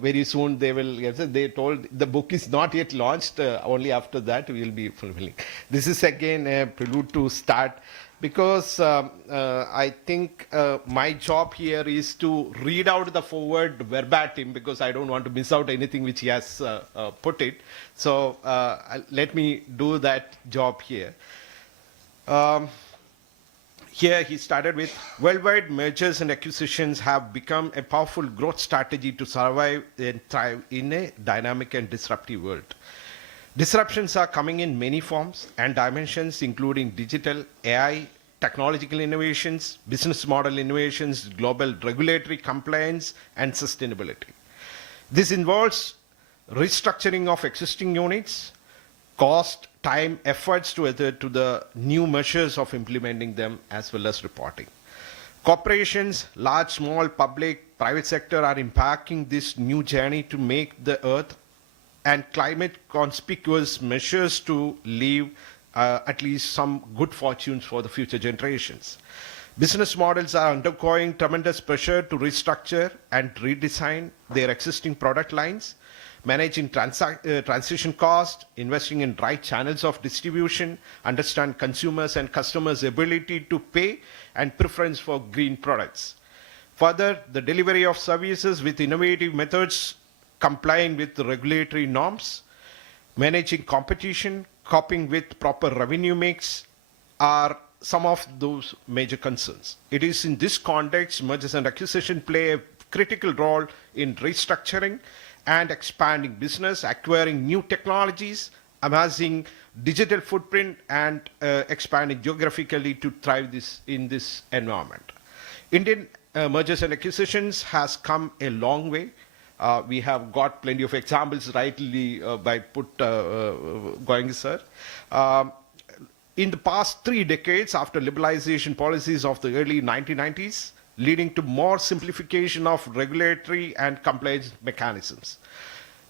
very soon they will. They told the book is not yet launched. Only after that we will be fulfilling. This is again a prelude to start, because I think my job here is to read out the forward verbatim, because I don't want to miss out anything which he has put it. So let me do that job here. Here he started with, worldwide mergers and acquisitions have become a powerful growth strategy to survive and thrive in a dynamic and disruptive world. Disruptions are coming in many forms and dimensions, including digital, AI, technological innovations, business model innovations, global regulatory compliance, and sustainability. This involves restructuring of existing units, cost, time, efforts to the new measures of implementing them, as well as reporting. Corporations, large, small, public, private sector are impacting this new journey to make the earth and climate conspicuous measures to leave at least some good fortunes for the future generations. Business models are undergoing tremendous pressure to restructure and redesign their existing product lines, managing transition cost, investing in right channels of distribution, understand consumers and customers' ability to pay, and preference for green products. Further, the delivery of services with innovative methods complying with the regulatory norms, managing competition, coping with proper revenue mix are some of those major concerns. It is in this context, mergers and acquisition play a critical role in restructuring and expanding business, acquiring new technologies, amassing digital footprint, and expanding geographically to thrive in this environment. Indian mergers and acquisitions has come a long way. We have got plenty of examples rightly by Goenka sir. In the past 3 decades, after liberalization policies of the early 1990s, leading to more simplification of regulatory and compliance mechanisms.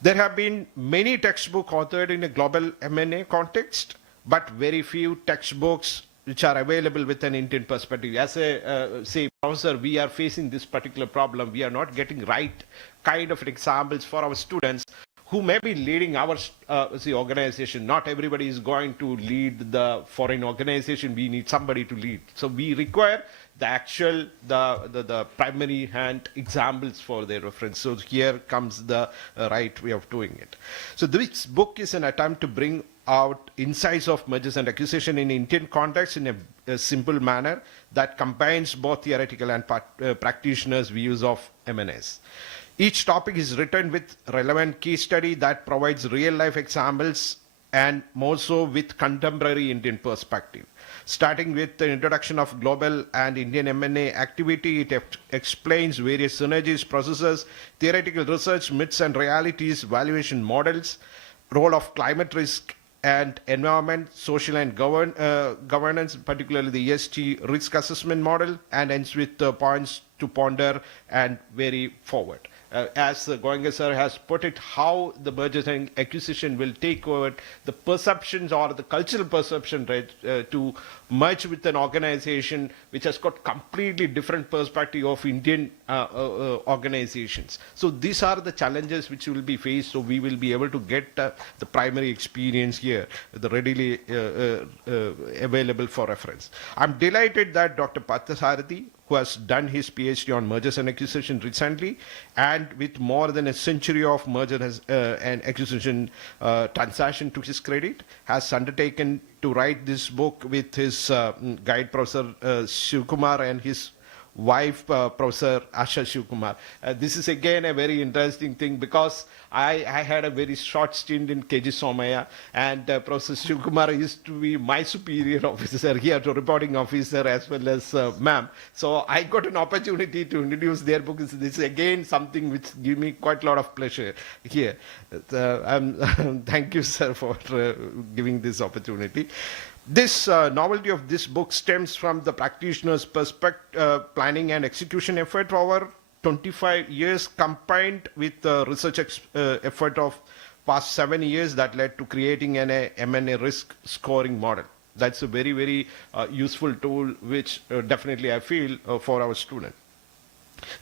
There have been many textbooks authored in a global M&A context, but very few textbooks which are available with an Indian perspective. As a, say, professor, we are facing this particular problem. We are not getting right kind of examples for our students who may be leading our organization. Not everybody is going to lead the foreign organization. We need somebody to lead. So we require the actual, the primary hand examples for their reference. So here comes the right way of doing it. So this book is an attempt to bring out insights of mergers and acquisition in Indian context in a simple manner that combines both theoretical and practitioners' views of M&As. Each topic is written with relevant case study that provides real-life examples and more so with contemporary Indian perspective. Starting with the introduction of global and Indian M&A activity, it explains various synergies, processes, theoretical research, myths and realities, valuation models, role of climate risk and environment, social and governance, particularly the ESG risk assessment model, and ends with points to ponder and vary forward. As Goenka sir has put it, how the mergers and acquisition will take over the perceptions or the cultural perception to merge with an organization which has got completely different perspective of Indian organizations. So these are the challenges which will be faced. So we will be able to get the primary experience here, the readily available for reference. I'm delighted that Dr. Parthasarathy, who has done his PhD on mergers and acquisition recently, and with more than a century of merger and acquisition transaction to his credit, has undertaken to write this book with his guide, Professor Shivkumar, and his wife, Professor Asha Shivkumar. This is again a very interesting thing because I had a very short stint in KG Somaya, and Professor Shivkumar used to be my superior officer here, to reporting officer as well as ma'am. So I got an opportunity to introduce their book. This is again something which gives me quite a lot of pleasure here. Thank you, sir, for giving this opportunity. This novelty of this book stems from the practitioner's planning and execution effort over 25 years, combined with the research effort of past 7 years that led to creating an M&A risk scoring model. That's a very, very useful tool, which definitely I feel for our student.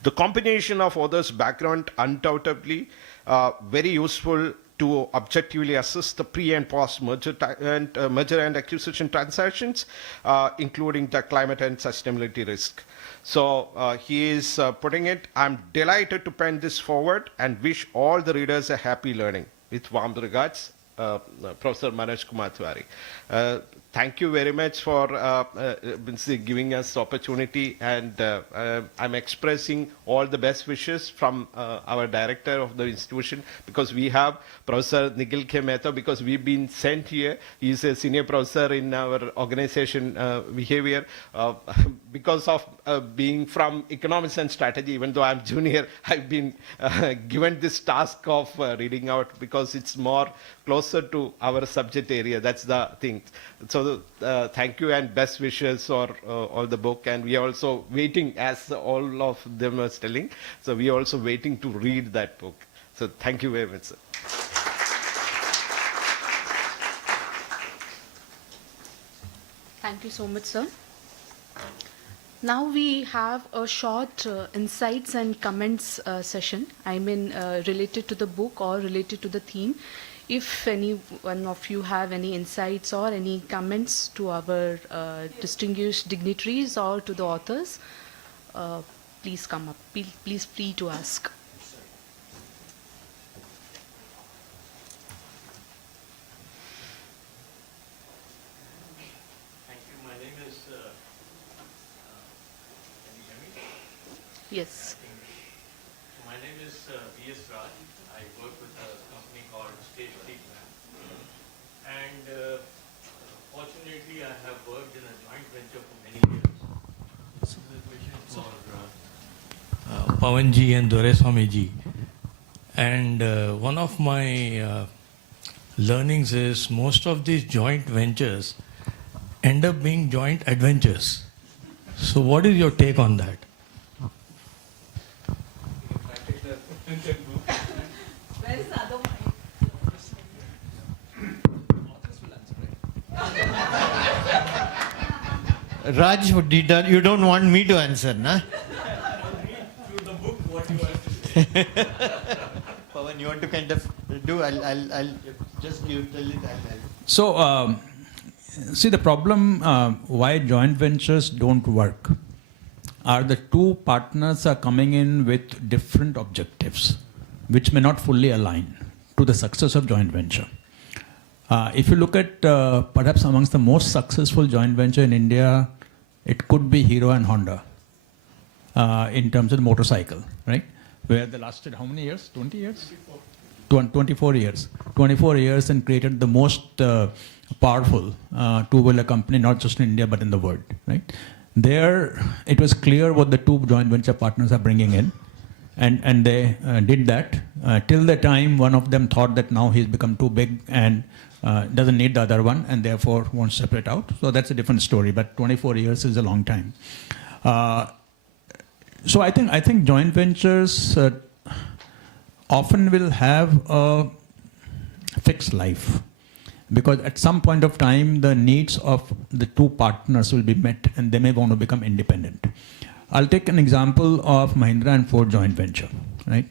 The combination of author's background undoubtedly very useful to objectively assess the pre and post merger and acquisition transactions, including the climate and sustainability risk. So he is putting it, I'm delighted to pen this forward and wish all the readers a happy learning. With warm regards, Professor Manoj Kumar Tiwari. Thank you very much for giving us the opportunity, and I'm expressing all the best wishes from our director of the institution, because we have Professor Nikhil K. Mehta, because we've been sent here. He's a senior professor in our organization behavior. Because of being from economics and strategy, even though I'm junior, I've been given this task of reading out, because it's more closer to our subject area. That's the thing. So thank you and best wishes for all the book. And we are also waiting, as all of them are telling, so we are also waiting to read that book. So thank you very much, sir. Thank you so much, sir. Now we have a short insights and comments session, related to the book or related to the theme. If any one of you have any insights or any comments to our distinguished dignitaries or to the authors, please come up. Please free to ask. Thank you. My name is, can you hear me? Yes. My name is V.S. Raj. I work with a company called State Treatment. And fortunately, I have worked in a joint venture for many years. This is a question for Pawanji and Doraiswamiji. And one of my learnings is most of these joint ventures end up being joint adventures. So what is your take on that? Raj, you don't want me to answer, na? Pawan, you want to kind of do? I'll just tell it. So, see, the problem why joint ventures don't work are the two partners are coming in with different objectives, which may not fully align to the success of joint venture. If you look at perhaps amongst the most successful joint venture in India, it could be Hero and Honda in terms of the motorcycle, right? Where they lasted how many years? 20 years? 24 years. 24 years and created the most powerful two-wheeler company, not just in India, but in the world, right? There, it was clear what the two joint venture partners are bringing in. And they did that till the time one of them thought that now he's become too big and doesn't need the other one and therefore wants to separate out. So that's a different story, but 24 years is a long time. So I think joint ventures often will have a fixed life, because at some point of time the needs of the two partners will be met and they may want to become independent. I'll take an example of Mahindra and Ford joint venture, right?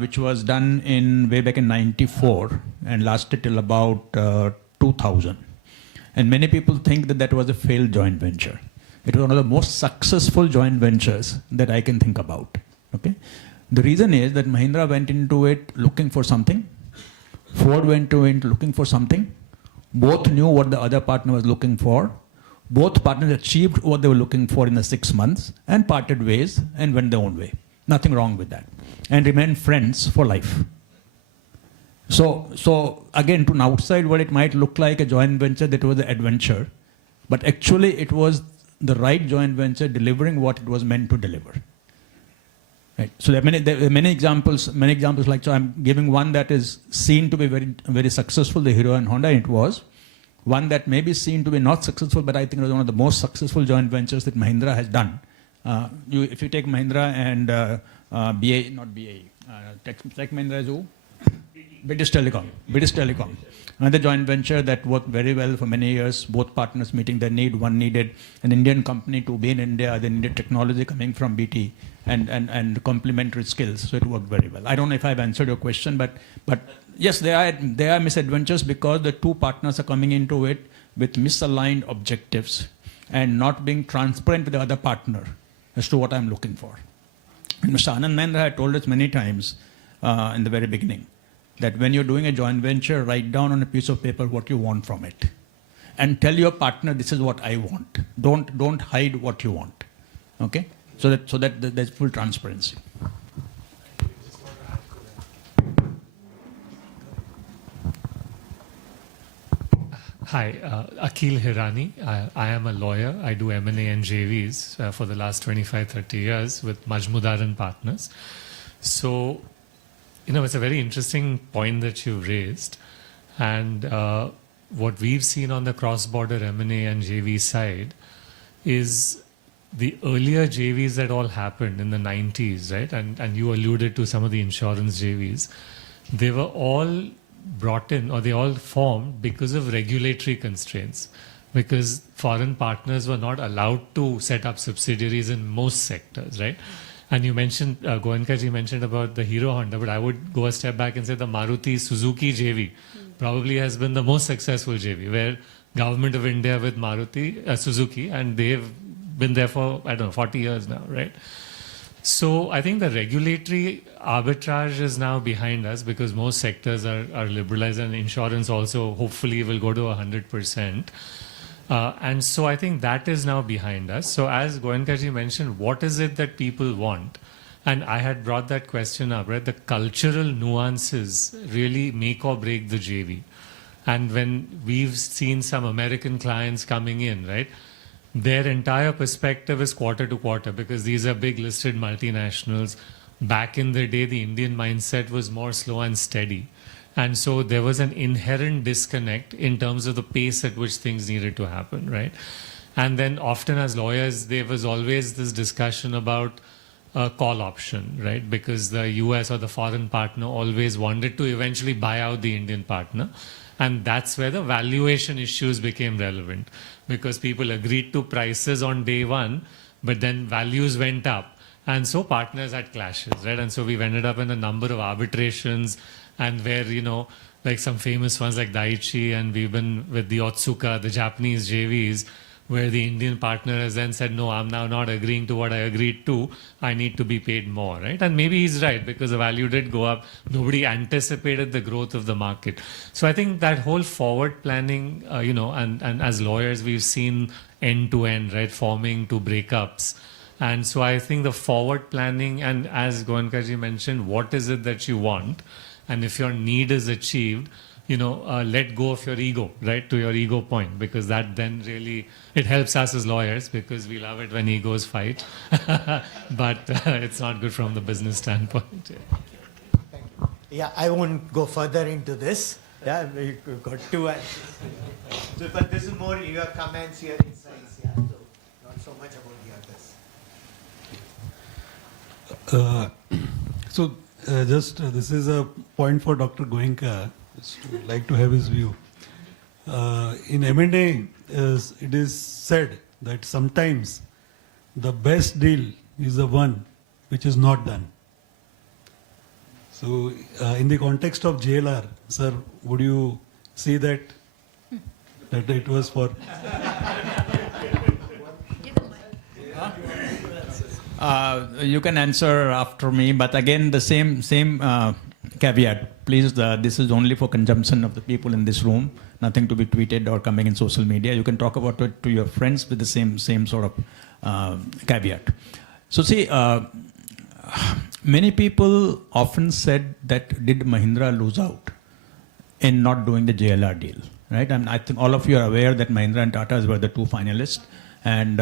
Which was done way back in '94 and lasted till about 2000. And many people think that was a failed joint venture. It was one of the most successful joint ventures that I can think about. Okay, the reason is that Mahindra went into it looking for something. Ford went into it looking for something. Both knew what the other partner was looking for. Both partners achieved what they were looking for in the 6 months and parted ways and went their own way. Nothing wrong with that. And remained friends for life. So again, to an outside world, it might look like a joint venture that was an adventure, but actually it was the right joint venture delivering what it was meant to deliver. Right. So there are many examples like, so I'm giving one that is seen to be very, very successful, the Hero and Honda, it was. One that may be seen to be not successful, but I think it was one of the most successful joint ventures that Mahindra has done. If you take Mahindra and BAE, not BAE, Tech Mahindra is who? British Telecom. Another joint venture that worked very well for many years, both partners meeting their need. One needed an Indian company to be in India, they needed technology coming from BT and complementary skills, so it worked very well. I don't know if I've answered your question, but yes, there are misadventures because the two partners are coming into it with misaligned objectives and not being transparent with the other partner as to what I'm looking for. And Mr. Anand Mehra had told us many times in the very beginning that when you're doing a joint venture, write down on a piece of paper what you want from it. And tell your partner, this is what I want. Don't hide what you want. Okay? So that there's full transparency. Hi, Akhil Hirani. I am a lawyer. I do M&A and JVs for the last 25, 30 years with Majmudar and Partners. So, it's a very interesting point that you raised. And what we've seen on the cross-border M&A and JV side is the earlier JVs that all happened in the 90s, right? And you alluded to some of the insurance JVs. They were all brought in, or they all formed because of regulatory constraints, because foreign partners were not allowed to set up subsidiaries in most sectors, right? And you mentioned, Goenkaji mentioned about the Hero Honda, but I would go a step back and say the Maruti Suzuki JV probably has been the most successful JV, where Government of India with Maruti, Suzuki, and they've been there for, 40 years now, right? So I think the regulatory arbitrage is now behind us because most sectors are liberalized, and insurance also hopefully will go to 100%. And so I think that is now behind us. So as Goenkaji mentioned, what is it that people want? And I had brought that question up, right? The cultural nuances really make or break the JV. And when we've seen some American clients coming in, right? Their entire perspective is quarter to quarter because these are big listed multinationals. Back in the day, the Indian mindset was more slow and steady. And so there was an inherent disconnect in terms of the pace at which things needed to happen, right? And then often as lawyers, there was always this discussion about a call option, right? Because the US or the foreign partner always wanted to eventually buy out the Indian partner. And that's where the valuation issues became relevant because people agreed to prices on day one, but then values went up. And so partners had clashes, right? And so we've ended up in a number of arbitrations and where, like some famous ones like Daiichi, and we've been with the Otsuka, the Japanese JVs, where the Indian partner has then said, no, I'm now not agreeing to what I agreed to. I need to be paid more, right? And maybe he's right because the value did go up. Nobody anticipated the growth of the market. So I think that whole forward planning, and as lawyers, we've seen end to end, right, forming to breakups. And so I think the forward planning, and as Goenkaji mentioned, what is it that you want? And if your need is achieved, let go of your ego, right, to your ego point, because that then really, it helps us as lawyers because we love it when egos fight, but it's not good from the business standpoint. Yeah. Thank you. Yeah, I won't go further into this. Yeah, we got two answers. So, but this is more your comments, your insights, yeah, so not so much about the others. This is a point for Dr. Goenka. Just to like to have his view. In M&A, it is said that sometimes the best deal is the one which is not done. So, in the context of JLR, sir, would you see that it was for? You can answer after me, but again, the same caveat. Please, this is only for consumption of the people in this room. Nothing to be tweeted or coming in social media. You can talk about it to your friends with the same sort of caveat. So see, many people often said that did Mahindra lose out in not doing the JLR deal, right? And I think all of you are aware that Mahindra and Tata were the two finalists. And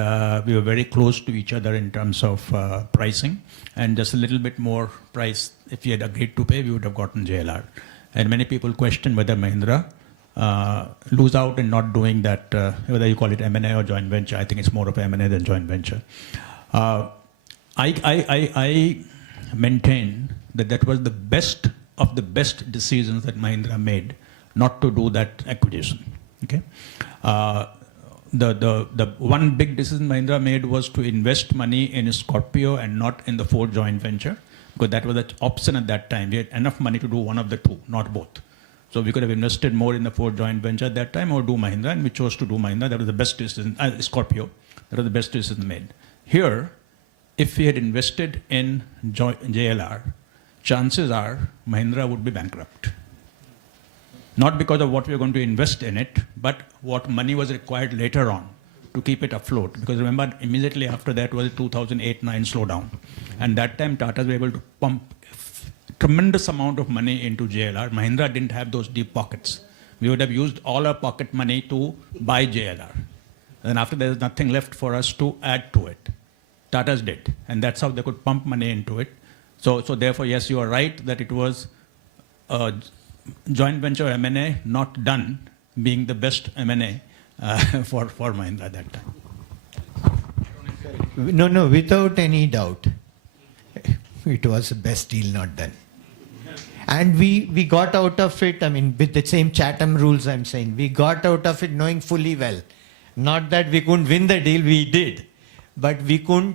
we were very close to each other in terms of pricing, and just a little bit more price. If we had agreed to pay, we would have gotten JLR. And many people question whether Mahindra lose out in not doing that, whether you call it M&A or joint venture. I think it's more of M&A than joint venture. I maintain that was the best of the best decisions that Mahindra made not to do that acquisition. Okay, the one big decision Mahindra made was to invest money in Scorpio and not in the Ford joint venture, because that was the option at that time. We had enough money to do one of the two, not both. So we could have invested more in the Ford joint venture at that time or do Mahindra, and we chose to do Mahindra. That was the best decision. Scorpio, that was the best decision made. Here, if we had invested in JLR, chances are Mahindra would be bankrupt. Not because of what we were going to invest in it, but what money was required later on to keep it afloat. Because remember, immediately after that was the 2008-9 slowdown. And that time, Tatas were able to pump tremendous amount of money into JLR. Mahindra didn't have those deep pockets. We would have used all our pocket money to buy JLR. And after there was nothing left for us to add to it. Tatas did. And that's how they could pump money into it. So therefore, yes, you are right that it was joint venture M&A not done being the best M&A for Mahindra at that time. No, without any doubt, it was the best deal not done. And we got out of it, I mean, with the same Chatham rules I'm saying, we got out of it knowing fully well. Not that we couldn't win the deal, we did. But we couldn't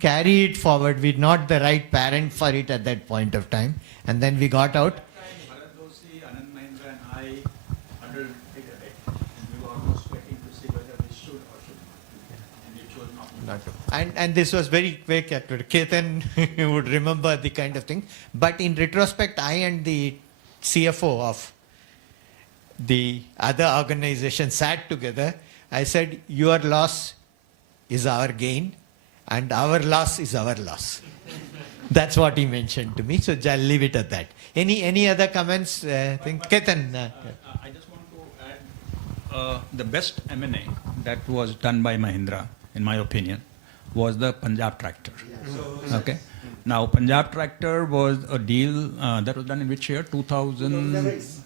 carry it forward. We're not the right parent for it at that point of time. And then we got out. Bharat Doshi, Anand Mahindra and I undertaken it. We were almost waiting to see whether we should or should not. And we chose not to. And this was very quick. Ketan would remember the kind of thing. But in retrospect, I and the CFO of the other organization sat together. I said, your loss is our gain and our loss is our loss. That's what he mentioned to me. So I'll leave it at that. Any other comments? Ketan. I just want to add the best M&A that was done by Mahindra, in my opinion, was the Punjab Tractor. Okay. Now, Punjab Tractor was a deal that was done in which year? 2006,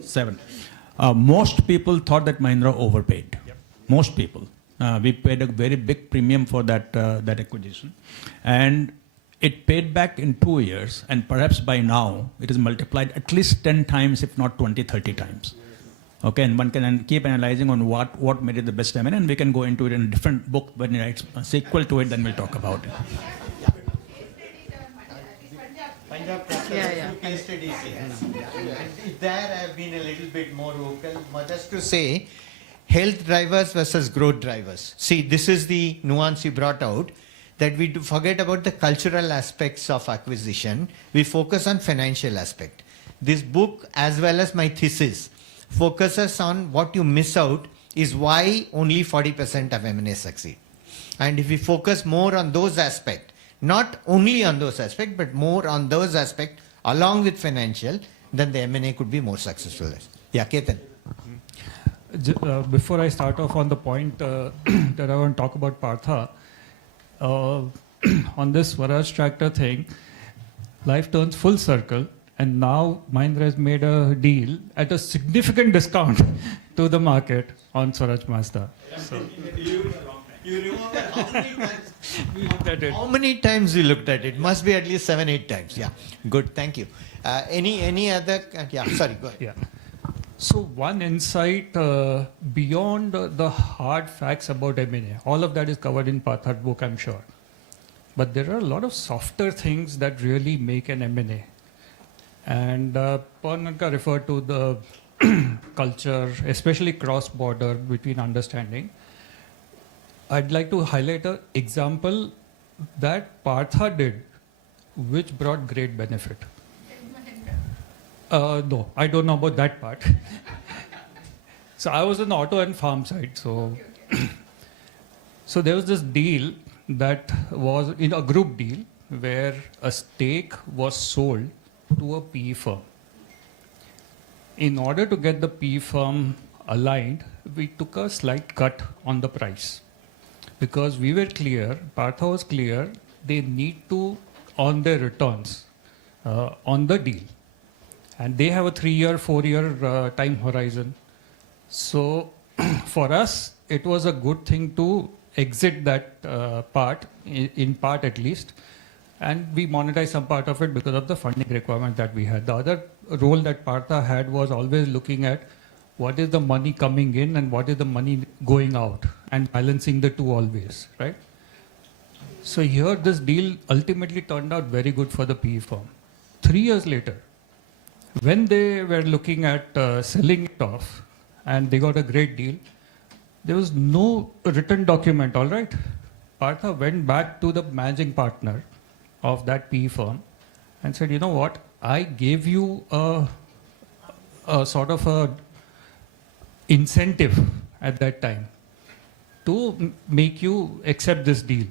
7. Most people thought that Mahindra overpaid. Yep. Most people. We paid a very big premium for that acquisition, and it paid back in 2 years, and perhaps by now it is multiplied at least 10 times, if not 20, 30 times. Okay, and one can keep analyzing on what made it the best M&A, and we can go into it in a different book when it's a sequel to it, then we'll talk about it. Case studies, yes. And there I've been a little bit more vocal, just to say, health drivers versus growth drivers. See, this is the nuance you brought out, that we do forget about the cultural aspects of acquisition. We focus on financial aspect. This book, as well as my thesis, focuses on what you miss out is why only 40% of M&A succeed. And if we focus more on those aspects, not only on those aspects, but more on those aspects along with financial, then the M&A could be more successful. Yeah, Ketan. Before I start off on the point that I want to talk about Partha, on this Swaraj Tractor thing, life turns full circle, and now Mahindra has made a deal at a significant discount to the market on Swaraj Mazda. So, You remember how many times we looked at it. How many times we looked at it? Must be at least 7-8 times. Yeah, good. Thank you. Any other? Yeah, sorry. Go ahead. Yeah. So one insight beyond the hard facts about M&A, all of that is covered in Partha's book, I'm sure. But there are a lot of softer things that really make an M&A. And Purnanka referred to the culture, especially cross-border between understanding. I'd like to highlight an example that Partha did, which brought great benefit. No, I don't know about that part. So I was in the auto and farm side. So, so there was this deal that was in a group deal where a stake was sold to a PE firm. In order to get the PE firm aligned, we took a slight cut on the price. Because we were clear, Partha was clear, they need to earn their returns on the deal. And they have a 3-year, 4-year time horizon. So for us, it was a good thing to exit that part, in part at least, And we monetized some part of it because of the funding requirement that we had. The other role that Partha had was always looking at what is the money coming in and what is the money going out, and balancing the two always, right? So here this deal ultimately turned out very good for the PE firm. 3 years later, when they were looking at selling it off and they got a great deal, there was no written document, all right? Partha went back to the managing partner of that PE firm and said, you know what, I gave you a sort of a incentive at that time to make you accept this deal.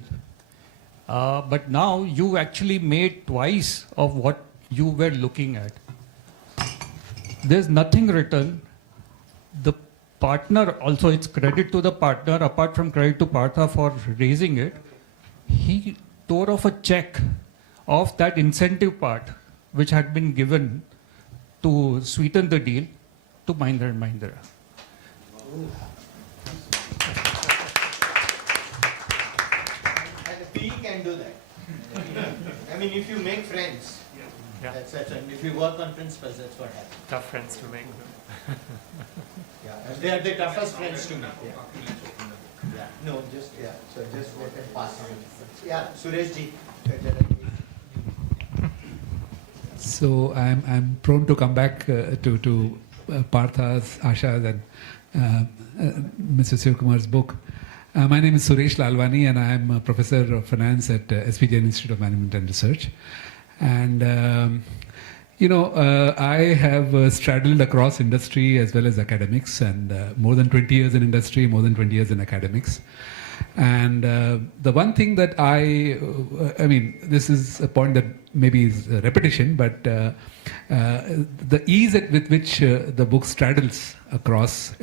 But now you actually made twice of what you were looking at. There's nothing written. The partner, also it's credit to the partner, apart from credit to Partha for raising it, he tore off a check of that incentive part which had been given to sweeten the deal to Mahindra & Mahindra. And the PE can do that. I mean, if you make friends, that's it. And if you work on principles, that's what happens. Tough friends to make. Yeah, and they are the toughest friends to make. Yeah. No, just So just let it pass on. Yeah, Suresh ji. So I'm prone to come back to Partha's, Asha's, and Mr. Sivakumar's book. My name is Suresh Lalwani, and I am a professor of finance at SP Jain Institute of Management and Research. And I have straddled across industry as well as academics, and more than 20 years in industry, more than 20 years in academics. And the one thing that I mean, this is a point that maybe is a repetition, but the ease with which the book straddles across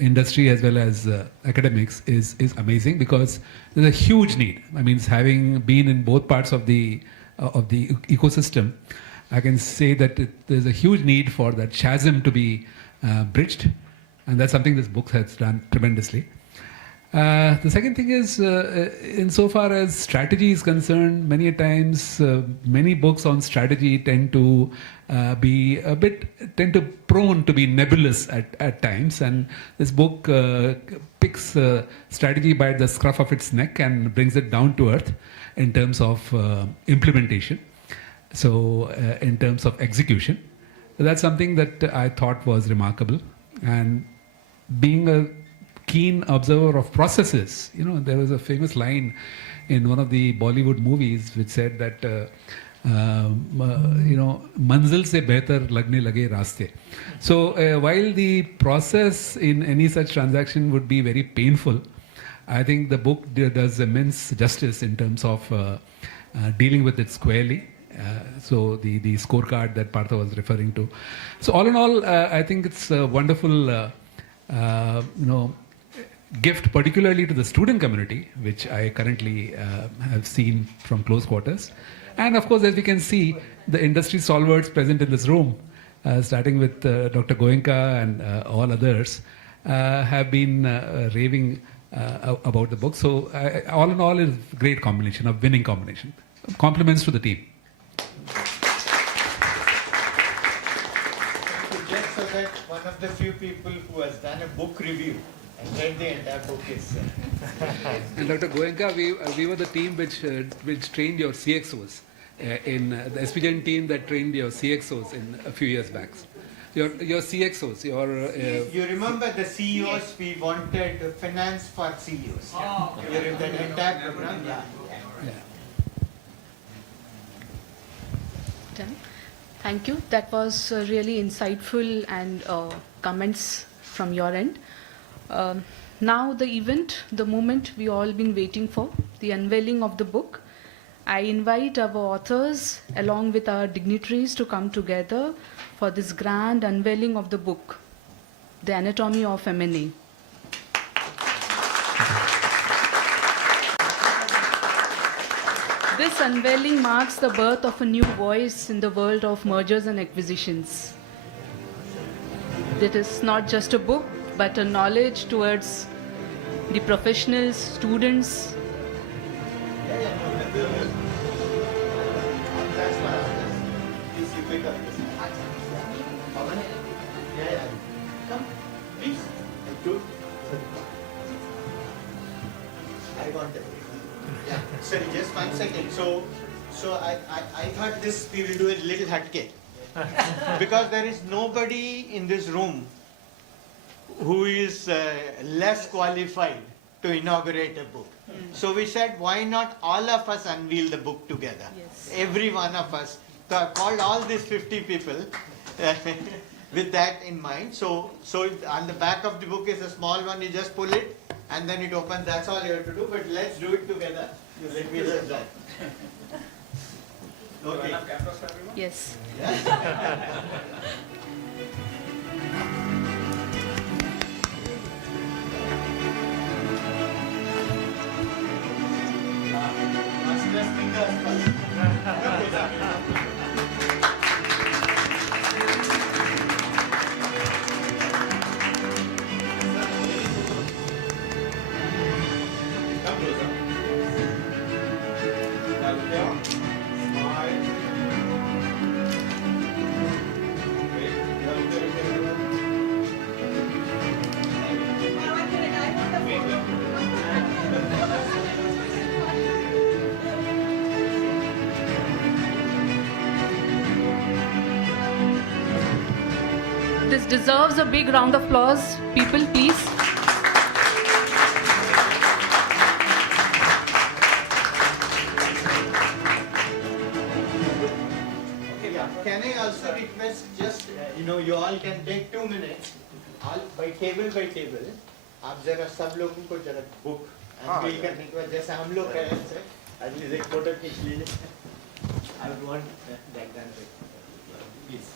industry as well as academics is amazing, because there's a huge need. I mean, having been in both parts of the ecosystem, I can say that there's a huge need for that chasm to be bridged, and that's something this book has done tremendously. The second thing is, insofar as strategy is concerned, many a times, many books on strategy tend to be prone to be nebulous at times, and this book picks strategy by the scruff of its neck and brings it down to earth in terms of implementation. So, in terms of execution, that's something that I thought was remarkable. And being a keen observer of processes, there was a famous line in one of the Bollywood movies which said that, manzil se behtar lagne lage raaste. So while the process in any such transaction would be very painful, I think the book does immense justice in terms of dealing with it squarely. So the scorecard that Partha was referring to. So all in all, I think it's a wonderful, gift, particularly to the student community, which I currently have seen from close quarters. And of course, as we can see, the industry stalwarts present in this room, starting with Dr. Goenka and all others, have been raving about the book. So all in all, it's a great combination, a winning combination. Compliments to the team. Just so that one of the few people who has done a book review and read the entire book is. And Dr. Goenka, we were the team which trained your CXOs in the SP Jain team that trained your CXOs in a few years back. Your CXOs, You remember the CEOs, we wanted finance for CEOs. Oh, okay. During that entire program. Yeah. Done. Thank you. That was really insightful and comments from your end. Now the event, the moment we all been waiting for, the unveiling of the book. I invite our authors along with our dignitaries to come together for this grand unveiling of the book, The Anatomy of M&A. This unveiling marks the birth of a new voice in the world of mergers and acquisitions. It is not just a book, but a knowledge towards the professionals, students, pick up this. Pawan? Yeah. Come, please. Good. I want it. Yeah. Sorry, just 1 second. So I thought this we will do a little hatke. Because there is nobody in this room who is less qualified to inaugurate a book. So we said, why not all of us unveil the book together? Yes. Every one of us. So I called all these 50 people with that in mind. So on the back of the book is a small one, you just pull it and then it opens. That's all you have to do, but let's do it together. Let me just that. Okay. Yes. Come closer. Now look here. Smile. Great. Now look here, everyone. This deserves a big round of applause. People, please. Yeah. Can I also request just, you all can take 2 minutes, all by table, आप जरा सब लोगों को जरा book unveil करने के बाद जैसे हम लोग करें से एटलीस्ट एक फोटो खींच लीजिए. I would want that done. Please.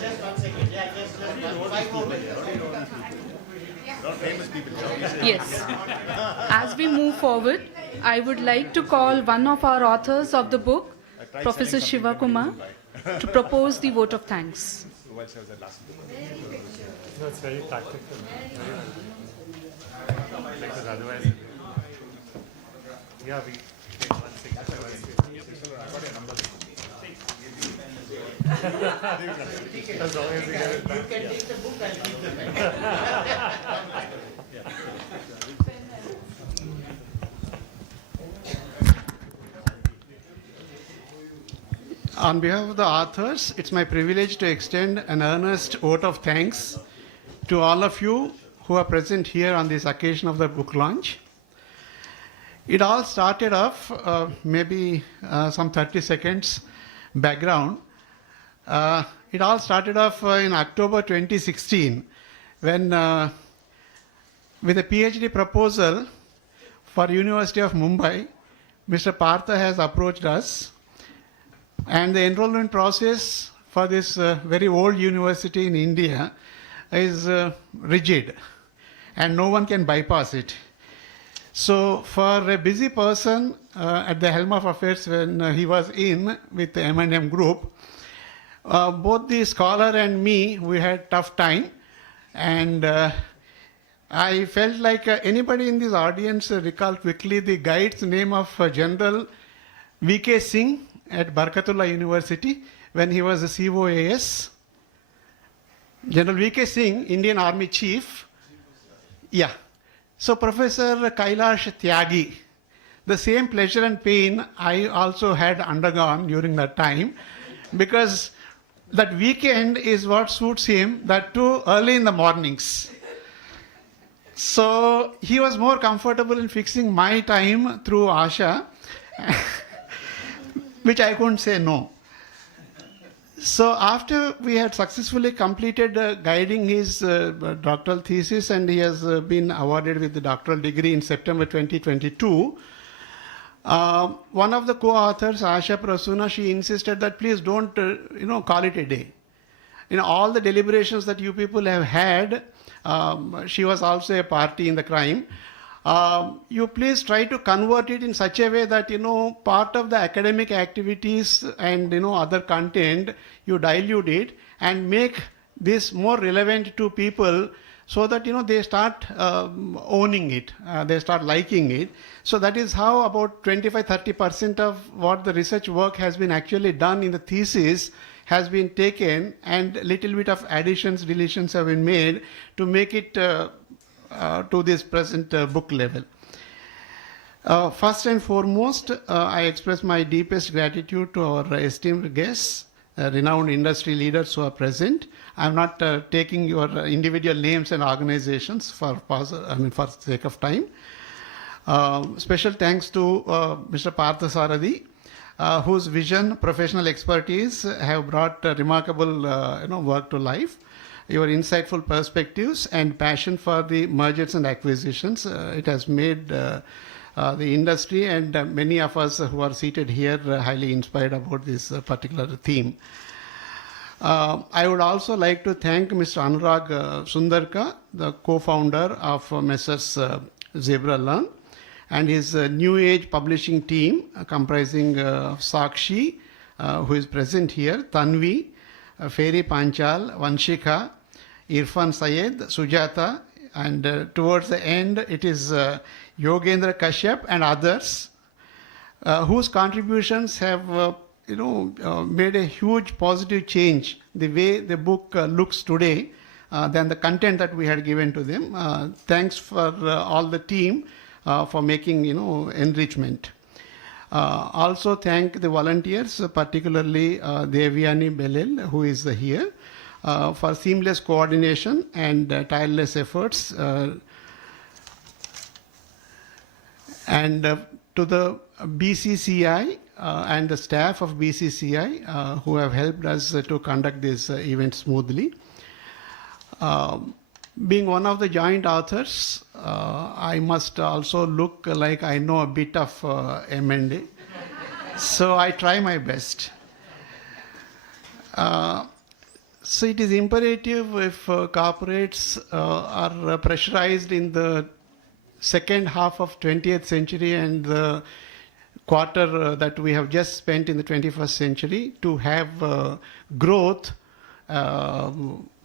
Just 1 second. Yeah, just 5 more minutes. Yes. As we move forward, I would like to call one of our authors of the book, Professor Shiva Kumar, to propose the vote of thanks. That's very practical. Because otherwise, yeah, we take 165. As long as we get it back. You can take the book, I'll keep the pen. On behalf of the authors, it's my privilege to extend an earnest vote of thanks to all of you who are present here on this occasion of the book launch. It all started off, maybe some 30 seconds background. It all started off in October 2016 when, with a PhD proposal for University of Mumbai, Mr. Partha has approached us. And the enrollment process for this very old university in India is rigid, and no one can bypass it. So for a busy person at the helm of affairs when he was in with the M&M group, both the scholar and me, we had tough time. And I felt like anybody in this audience recall quickly the guide's name of General V.K. Singh at Barkatullah University when he was a COAS. General V.K. Singh, Indian Army Chief. Yeah. So Professor Kailash Tyagi, the same pleasure and pain I also had undergone during that time, because that weekend is what suits him, that too early in the mornings. So he was more comfortable in fixing my time through Asha, which I couldn't say no. So after we had successfully completed guiding his doctoral thesis, and he has been awarded with the doctoral degree in September 2022, one of the co-authors, Asha Prasuna, she insisted that please don't, call it a day. All the deliberations that you people have had, she was also a party in the crime. You please try to convert it in such a way that, part of the academic activities and, other content, you dilute it and make this more relevant to people so that, they start owning it, they start liking it. So that is how about 25-30% of what the research work has been actually done in the thesis has been taken, and little bit of additions, deletions have been made to make it to this present book level. First and foremost, I express my deepest gratitude to our esteemed guests, renowned industry leaders who are present. I'm not taking your individual names and organizations for sake of time. Special thanks to Mr. Partha Sarathi, whose vision, professional expertise have brought remarkable work to life. Your insightful perspectives and passion for the mergers and acquisitions, it has made the industry and many of us who are seated here highly inspired about this particular theme. I would also like to thank Mr. Anurag Sundarka, the co-founder of Messrs. Zebra Learn, and his New Age publishing team comprising Sakshi, who is present here, Tanvi, Fairy Panchal, Vanshika, Irfan Syed, Sujata, and towards the end it is Yogendra Kashyap and others whose contributions have made a huge positive change the way the book looks today than the content that we had given to them. Thanks for all the team for making enrichment. Also thank the volunteers, particularly Devyani Belel, who is here, for seamless coordination and tireless efforts. And to the BCCI and the staff of BCCI who have helped us to conduct this event smoothly. Being one of the joint authors, I must also look like I know a bit of M&A. So I try my best. So it is imperative if corporates are pressurized in the second half of 20th century and the quarter that we have just spent in the 21st century to have growth,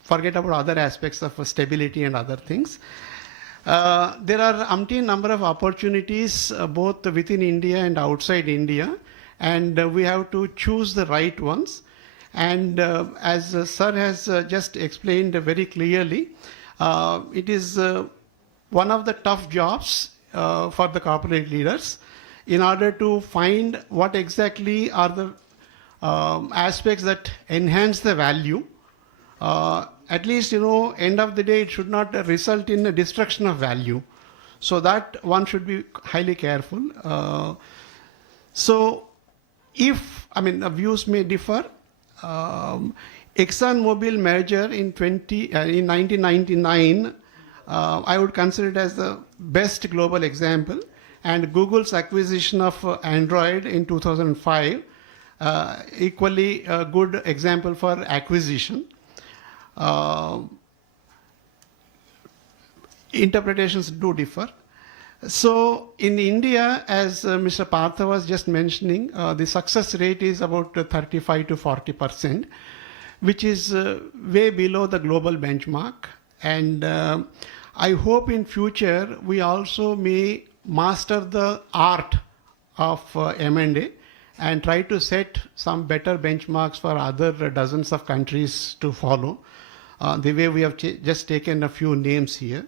forget about other aspects of stability and other things. There are umpteen number of opportunities both within India and outside India, and we have to choose the right ones. And as Sir has just explained very clearly, it is one of the tough jobs for the corporate leaders in order to find what exactly are the aspects that enhance the value. At least, end of the day, it should not result in a destruction of value. So that one should be highly careful. So if, views may differ, ExxonMobil merger in 1999, I would consider it as the best global example, and Google's acquisition of Android in 2005, equally a good example for acquisition. Interpretations do differ. So in India, as Mr. Partha was just mentioning, the success rate is about 35 to 40%, which is way below the global benchmark. And I hope in future we also may master the art of M&A and try to set some better benchmarks for other dozens of countries to follow, the way we have just taken a few names here.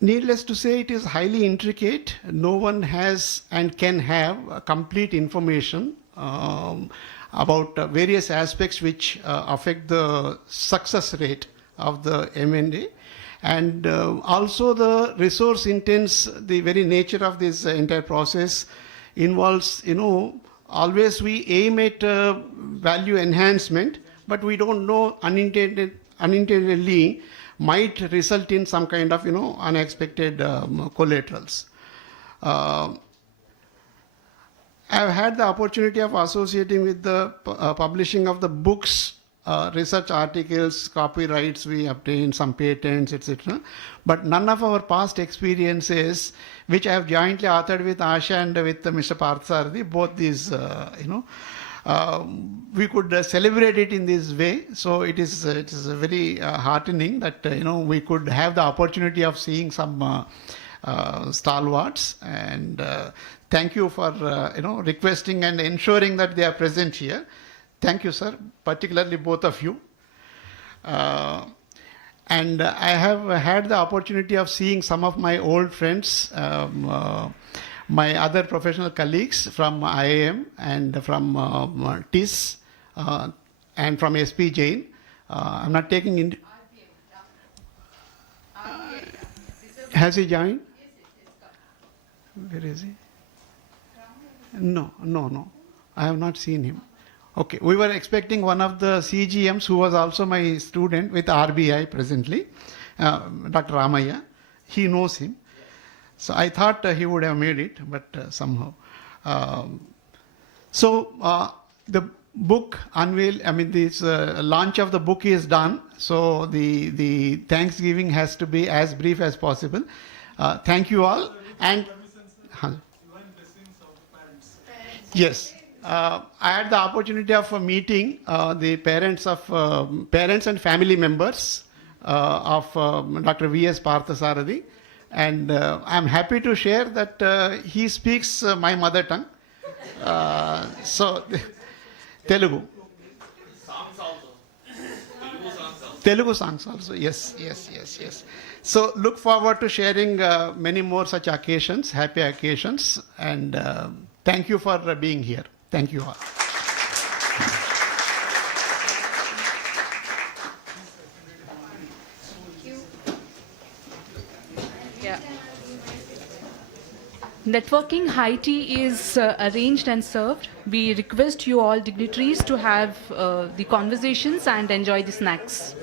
Needless to say, it is highly intricate. No one has and can have complete information about various aspects which affect the success rate of the M&A. And also the resource intense, the very nature of this entire process involves, always we aim at value enhancement, but we don't know unintendedly might result in some kind of, unexpected collaterals. I've had the opportunity of associating with the publishing of the books, research articles, copyrights we obtained, some patents, etc. But none of our past experiences, which I have jointly authored with Asha and with Mr. Parthasarathy, both these, we could celebrate it in this way. So it is very heartening that we could have the opportunity of seeing some stalwarts, and thank you for requesting and ensuring that they are present here. Thank you, sir, particularly both of you. And I have had the opportunity of seeing some of my old friends, my other professional colleagues from IIM and from TIS and from SP Jain. I'm not taking in. Has he joined? Where is he? No. I have not seen him. Okay, we were expecting one of the CGMs who was also my student with RBI presently, Dr. Ramaya. He knows him. So I thought he would have made it, but somehow. The book this launch of the book is done. So the Thanksgiving has to be as brief as possible. Thank you all. And yes. I had the opportunity of meeting the parents and family members of Dr. V.S. Parthasarathy, and I'm happy to share that he speaks my mother tongue. So, Telugu. Telugu songs also, yes. So look forward to sharing many more such occasions, happy occasions, and thank you for being here. Thank you all. Yeah. Networking high tea is arranged and served. We request you all dignitaries to have the conversations and enjoy the snacks.